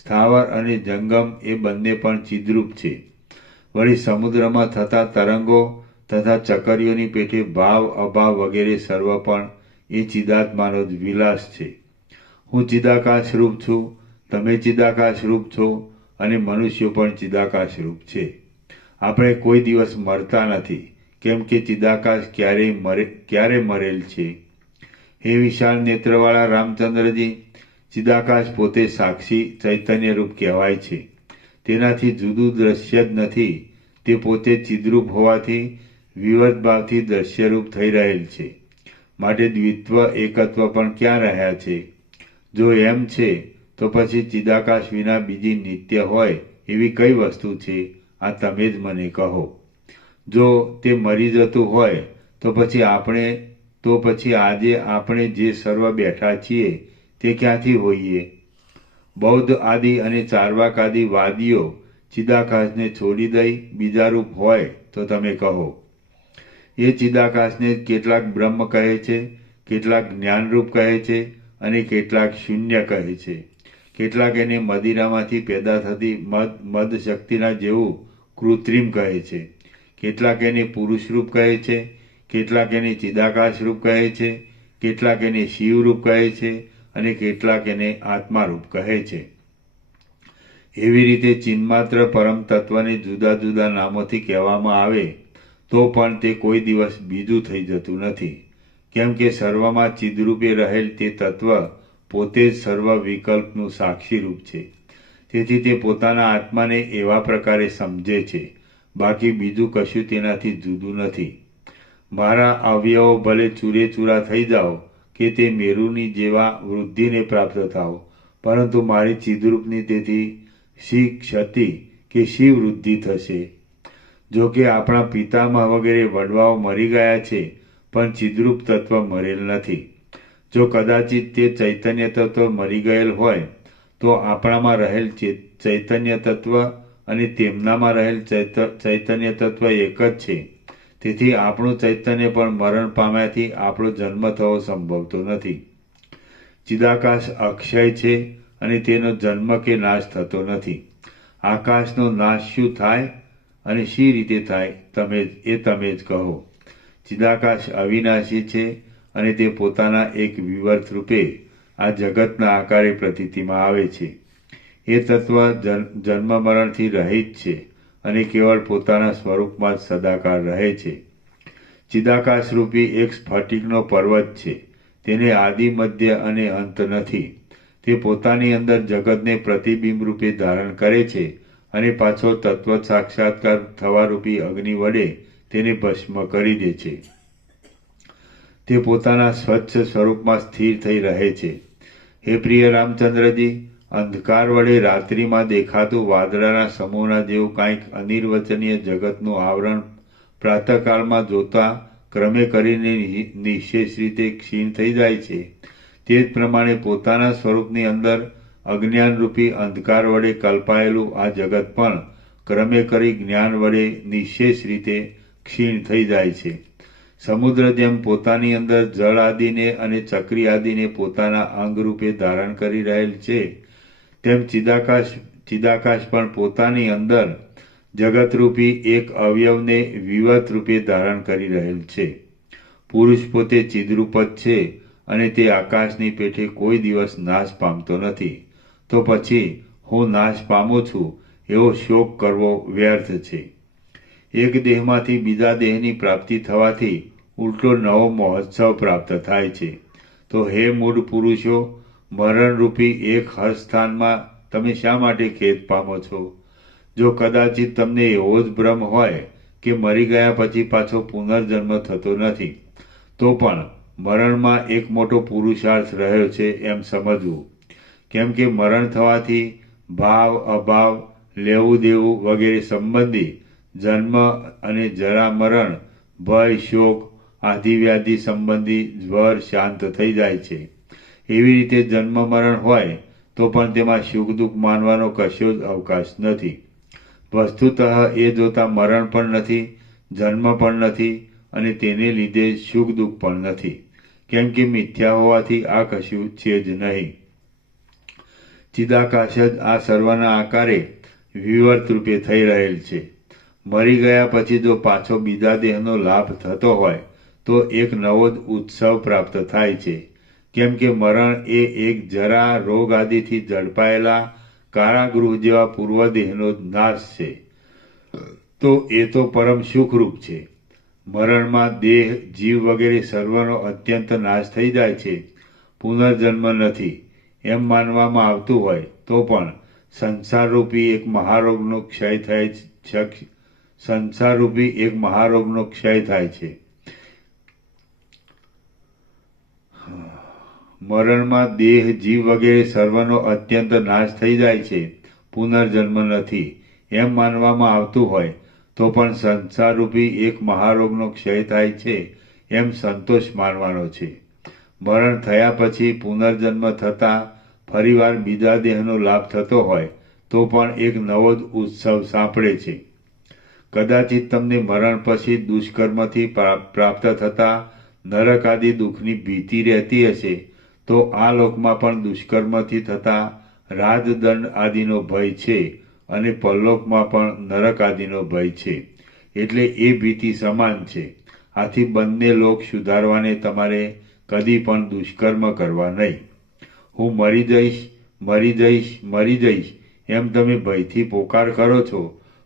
સ્થાવર અને જંગમ એ બંને પણ ચિદ્રૂપ છે. વળી સમુદ્રમાં થતા તરંગો તથા ચકરીઓની પેઠે ભાવ અભાવ વગેરે સર્વ પણ એ ચિદાત્માનો જ વિલાસ છે. હું ચિદાકાશ રૂપ છું, તમે ચિદાકાશ રૂપ છો અને મનુષ્યો પણ ચિદાકાશ રૂપ છે. આપણે કોઈ દિવસ મરતા નથી, કેમ કે ચિદાકાશ ક્યારે મરેલ છે? હે વિશાળ નેત્રવાળા રામચંદ્રજી, ચિદાકાશ પોતે સાક્ષી ચૈતન્ય રૂપ કહેવાય છે. તેનાથી જુદું દ્રશ્ય જ નથી. તે પોતે ચિદ્રૂપ હોવાથી વિવર્ત ભાવથી દ્રશ્યરૂપ થઈ રહેલ છે. માટે દ્વિત્વ એકત્વ પણ ક્યાં રહ્યા છે? જો એમ છે તો પછી ચિદાકાશ વિના બીજી નિત્ય હોય એવી કઈ વસ્તુ છે? આ તમે જ મને કહો. જો તે મરી જતું હોય તો પછી આજે આપણે જે સર્વ બેઠા છીએ તે ક્યાંથી હોઈએ? બૌદ્ધ આદિ અને ચાર્વાક આદિ વાદીઓ ચિદાકાશને છોડી દઈ બીજા રૂપ હોય તો તમે કહો. એ ચિદાકાશને કેટલાક બ્રહ્મ કહે છે, કેટલાક જ્ઞાનરૂપ કહે છે અને કેટલાક શૂન્ય કહે છે. કેટલાક એને મદિરામાંથી પેદા થતી મદ શક્તિના જેવું કૃત્રિમ કહે છે. કેટલાક એને પુરુષરૂપ કહે છે, કેટલાક એને ચિદાકાશ રૂપ કહે છે, કેટલાક એને શિવરૂપ કહે છે અને કેટલાક એને આત્મારૂપ કહે છે. એવી રીતે ચિન્માત્ર પરમ તત્વને જુદા જુદા નામોથી કહેવામાં આવે તો પણ તે કોઈ દિવસ બીજું થઈ જતું નથી, કેમ કે સર્વમાં ચિદરૂપે રહેલ તે તત્વ પોતે જ સર્વ વિકલ્પનું સાક્ષી રૂપ છે. તેથી તે પોતાના આત્માને એવા પ્રકારે સમજે છે, બાકી બીજું કશું તેનાથી જુદું નથી. મારા અવયવો ભલે ચૂરેચૂરા થઈ જાઓ કે તે મેરુની જેવા વૃદ્ધિને પ્રાપ્ત થાઓ, પરંતુ મારી ચિદરૂપની તેથી શી ક્ષતિ કે શી વૃદ્ધિ થશે? જો કે આપણા પિતામહ વગેરે વડવાઓ મરી ગયા છે, પણ ચિદરૂપ તત્વ મરેલ નથી. જો કદાચિત તે ચૈતન્ય તત્વ મરી ગયેલ હોય તો આપણામાં રહેલ ચૈતન્ય તત્વ અને તેમનામાં રહેલ ચૈતન્ય તત્વ એક જ છે. તેથી આપણું ચૈતન્ય પણ મરણ પામ્યાથી આપણો જન્મ થવો સંભવતો નથી. ચિદાકાશ અક્ષય છે અને તેનો જન્મ કે નાશ થતો નથી. આકાશનો નાશ શું થાય અને શી રીતે થાય તમે જ કહો. ચિદાકાશ અવિનાશી છે અને તે પોતાના એક વિવર્ત રૂપે આ જગતના આકારે પ્રતીતિમાં આવે છે. એ તત્વ જન્મ મરણથી રહિત છે અને કેવળ પોતાના સ્વરૂપમાં જ સદાકાળ રહે છે. ચિદાકાશ રૂપી એક સ્ફટિકનો પર્વત છે. તેને આદિ મધ્ય અને અંત નથી. તે પોતાની અંદર જગતને પ્રતિબિંબ રૂપે ધારણ કરે છે અને પાછો તત્વ સાક્ષાત્કાર થવા રૂપી અગ્નિ વડે તેને ભસ્મ કરી દે છે. તે પોતાના સ્વચ્છ સ્વરૂપમાં સ્થિર થઈ રહે છે. હે પ્રિય રામચંદ્રજી, અંધકાર વડે રાત્રિમાં દેખાતું વાદળાના સમૂહના જેવું કાંઈક અનિર્વચનીય જગતનું આવરણ પ્રાતઃકાળમાં જોતા ક્રમે કરીને નિઃશેષ રીતે ક્ષીણ થઈ જાય છે. તે જ પ્રમાણે પોતાના સ્વરૂપની અંદર અજ્ઞાનરૂપી અંધકાર વડે કલ્પાયેલું આ જગત પણ ક્રમે કરી જ્ઞાન વડે નિઃશેષ રીતે ક્ષીણ થઈ જાય છે. સમુદ્ર જેમ પોતાની અંદર જળ આદિને અને ચક્રી આદિને પોતાના અંગરૂપે ધારણ કરી રહેલ છે, તેમ ચિદાકાશ પણ પોતાની અંદર જગતરૂપી એક અવયવને વિવત રૂપે ધારણ કરી રહેલ છે. પુરુષ પોતે ચિદરૂપ જ છે અને તે આકાશની પેઠે કોઈ દિવસ નાશ પામતો નથી, તો પછી હું નાશ પામું છું એવો શોક કરવો વ્યર્થ છે. એક દેહમાંથી બીજા દેહની પ્રાપ્તિ થવાથી ઉલટો નવો મહોત્સવ પ્રાપ્ત થાય છે. તો હે મૂળ પુરુષો, મરણરૂપી એક હરસ્થાનમાં તમે શા માટે ખેદ પામો છો? જો કદાચિત તમને એવો જ ભ્રમ હોય કે મરી ગયા પછી પાછો પુનર્જન્મ થતો નથી, તો પણ મરણમાં એક મોટો પુરુષાર્થ રહ્યો છે એમ સમજવું. કેમ કે મરણ થવાથી ભાવ, અભાવ, લેવું દેવું વગેરે સંબંધી જન્મ અને જરા મરણ, ભય, શોક, આધિવ્યાધિ સંબંધી જ્વર શાંત થઈ જાય છે. એવી રીતે જન્મ મરણ હોય તો પણ તેમાં સુખ દુઃખ માનવાનો કશો જ અવકાશ નથી. વસ્તુતઃ એ જોતા મરણ પણ નથી, જન્મ પણ નથી અને તેને લીધે સુખ દુઃખ પણ નથી. કેમ કે મિથ્યા હોવાથી આ કશું છે જ નહીં. ચિદાકાશ જ આ સર્વના આકારે વિવર્ત રૂપે થઈ રહેલ છે. મરી ગયા પછી જો પાછો બીજા દેહનો લાભ થતો હોય તો એક નવો જ ઉત્સવ પ્રાપ્ત થાય છે. કેમ કે મરણ એ એક જરા રોગ આદિથી ઝડપાયેલા કારાગૃહ જેવા પૂર્વદેહનો નાશ છે. તો એ તો પરમ સુખરૂપ છે. મરણમાં દેહ, જીવ વગેરે સર્વનો અત્યંત નાશ થઈ જાય છે, પુનર્જન્મ નથી એમ માનવામાં આવતું હોય તો પણ સંસારરૂપી એક મહારોગનો ક્ષય થાય છે. મરણમાં દેહ, જીવ વગેરે સર્વનો અત્યંત નાશ થઈ જાય છે, પુનર્જન્મ નથી એમ માનવામાં આવતું હોય તો પણ સંસારરૂપી એક મહારોગનો ક્ષય થાય છે એમ સંતોષ માનવાનો છે. મરણ થયા પછી પુનર્જન્મ થતાં ફરીવાર બીજા દેહનો લાભ થતો હોય તો પણ એક નવો જ ઉત્સવ સાંપડે છે. કદાચિત તમને મરણ પછી દુષ્કર્મથી પ્રાપ્ત થતા નરક આદિ દુઃખની ભીતિ રહેતી હશે, તો આ લોકમાં પણ દુષ્કર્મથી થતા રાજદંડ આદિનો ભય છે અને પરલોકમાં પણ નરક આદિનો ભય છે. એટલે એ ભીતિ સમાન છે. આથી બંને લોક સુધારવાને તમારે કદી પણ દુષ્કર્મ કરવા નહીં. હું મરી જઈશ, મરી જઈશ, મરી જઈશ એમ તમે ભયથી પોકાર કરો છો,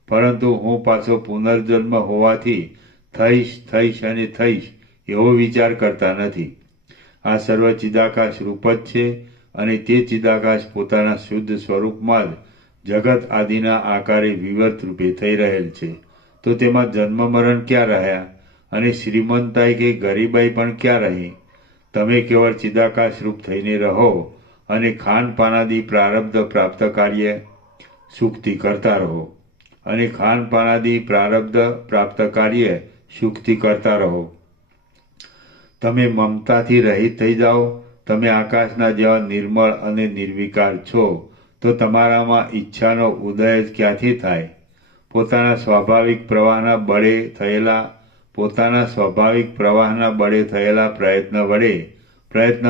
પરંતુ હું પાછો પુનર્જન્મ હોવાથી થઈશ, થઈશ અને થઈશ એવો વિચાર કરતા નથી. આ સર્વ ચિદાકાશ રૂપ જ છે અને તે ચિદાકાશ પોતાના શુદ્ધ સ્વરૂપમાં જ જગત આદિના આકારે વિવર્ત રૂપે થઈ રહેલ છે. તો તેમાં જન્મ મરણ ક્યાં રહ્યા અને શ્રીમંતાઈ કે ગરીબાઈ પણ ક્યાં રહી? તમે કેવળ ચિદાકાશ રૂપ થઈને રહો અને ખાનપાનાદી પ્રારબ્ધ પ્રાપ્ત કાર્ય સુખથી કરતા રહો અને ખાનપાનાદી પ્રારબ્ધ પ્રાપ્ત કાર્ય સુખથી કરતા રહો. તમે મમતાથી રહિત થઈ જાઓ. તમે આકાશના જેવા નિર્મળ અને નિર્વિકાર છો, તો તમારામાં ઈચ્છાનો ઉદય જ ક્યાંથી થાય? પોતાના સ્વાભાવિક પ્રવાહના બળે થયેલા પ્રયત્ન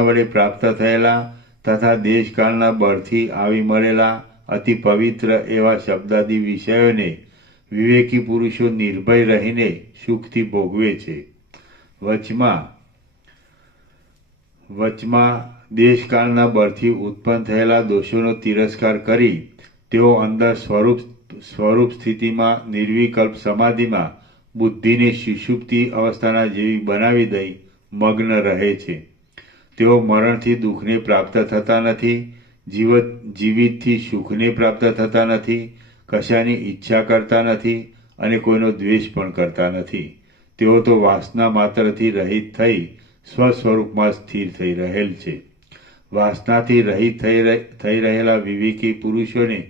વડે પ્રાપ્ત થયેલા તથા દેશકાળના બળથી આવી મળેલા અતિ પવિત્ર એવા શબ્દાદી વિષયોને વિવેકી પુરુષો નિર્ભય રહીને સુખથી ભોગવે છે. વચમાં દેશકાળના બળથી ઉત્પન્ન થયેલા દોષોનો તિરસ્કાર કરી તેઓ અંદર સ્વરૂપ સ્થિતિમાં નિર્વિકલ્પ સમાધિમાં બુદ્ધિને સુષુપ્તિ અવસ્થાના જેવી બનાવી દઈ મગ્ન રહે છે. તેઓ મરણથી દુઃખને પ્રાપ્ત થતા નથી, જીવિતથી સુખને પ્રાપ્ત થતા નથી, કશાની ઈચ્છા કરતા નથી અને કોઈનો દ્વેષ પણ કરતા નથી. તેઓ તો વાસના માત્રથી રહિત થઈ સ્વસ્વરૂપમાં સ્થિર થઈ રહેલ છે. વાસનાથી રહિત થઈ રહેલા વિવેકી પુરુષોને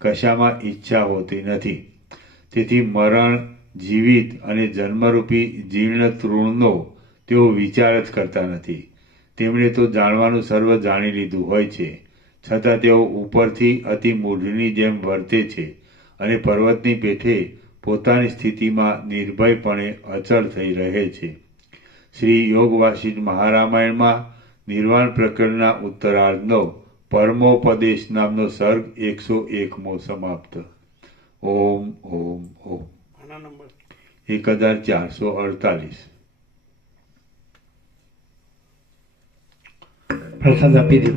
કશામાં ઈચ્છા હોતી નથી. તેથી મરણ, જીવિત અને જન્મરૂપી જીર્ણ તૃણનો તેઓ વિચાર જ કરતા નથી. તેમણે તો જાણવાનું સર્વ જાણી લીધું હોય છે, છતાં તેઓ ઉપરથી અતિ મૂઢની જેમ વર્તે છે અને પર્વતની પેઠે પોતાની સ્થિતિમાં નિર્ભયપણે અચળ થઈ રહે છે. શ્રી યોગ વાસિષ્ઠ મહારામાયણમાં નિર્વાણ પ્રકરણના ઉત્તરાર્ધનો પરમોપદેશ નામનો સર્ગ 101મો સમાપ્ત. ઓમ ઓમ ઓમ. 1448. પ્રસાદ આપી દો.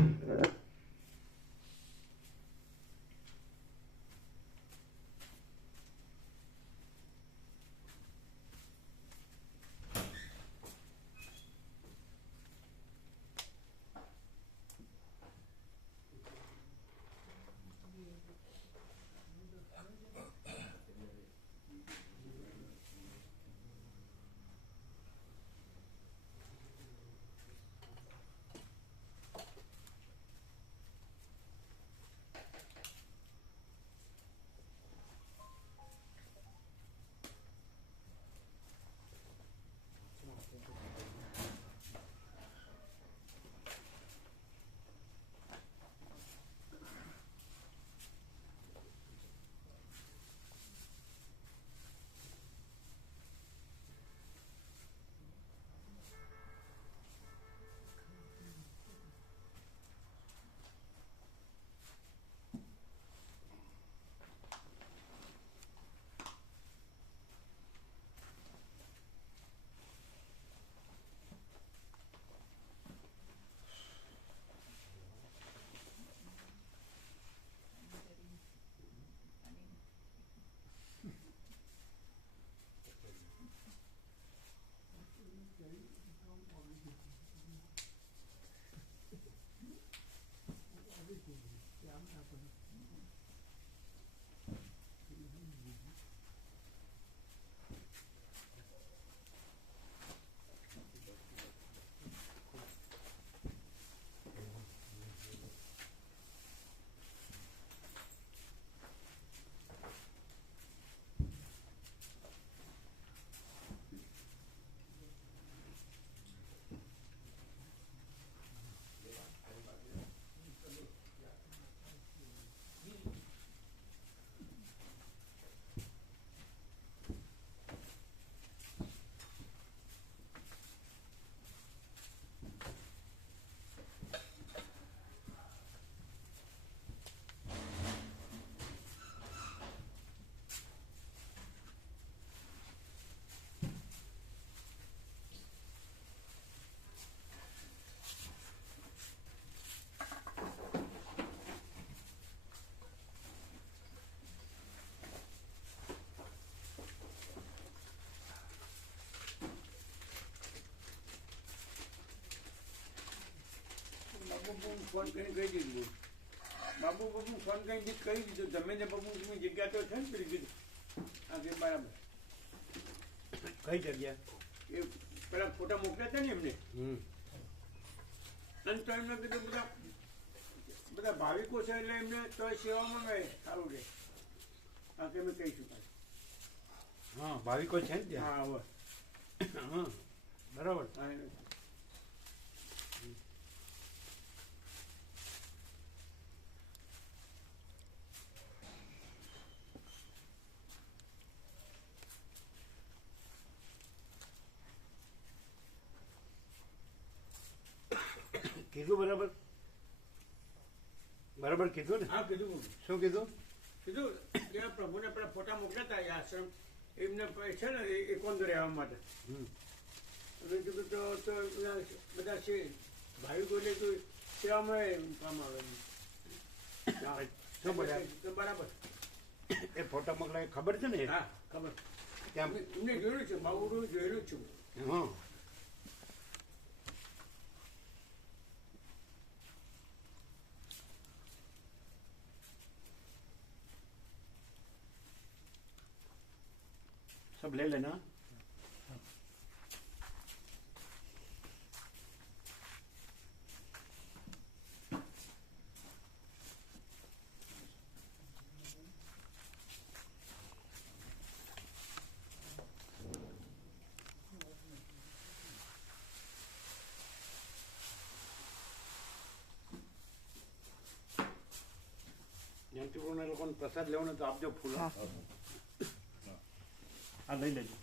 ફોન કરીને કહી દીધું, બાબુ ફોન કરીને કહી દીધું, તમે ને બાબુની જગ્યા તો છે ને પેલી કીધું. હા કે બરાબર. કઈ જગ્યા? એ પેલા ફોટા મોકલ્યા હતા ને એમને. અને તો એમને કીધું બધા ભાવિકો છે એટલે એમને તો સેવામાં મેં સારું રહે. હા કે મેં કહીશું. હા, ભાવિકો છે ને ત્યાં. હા હવે હા, બરાબર. હા કીધું બરાબર? બરાબર કીધું ને? હા કીધું. શું કીધું? કીધું કે પ્રભુને પેલા ફોટા મોકલ્યા હતા એ આશ્રમ એમને છે ને એકોંદ રહેવા માટે. કીધું તો બધા છે ભાવિકો એટલે તો સેવામાં કામ આવે. શું બોલ્યા? બરાબર. એ ફોટા મોકલાય ખબર છે ને? હા ખબર. ત્યાં એમને જોયેલું છે, બાબુ જોયેલું જ છું. હા. सब ले लेना. જંતુઓને લોકોને પ્રસાદ લેવાનો તો આપજો ફૂલ. હા, લઈ લેજો.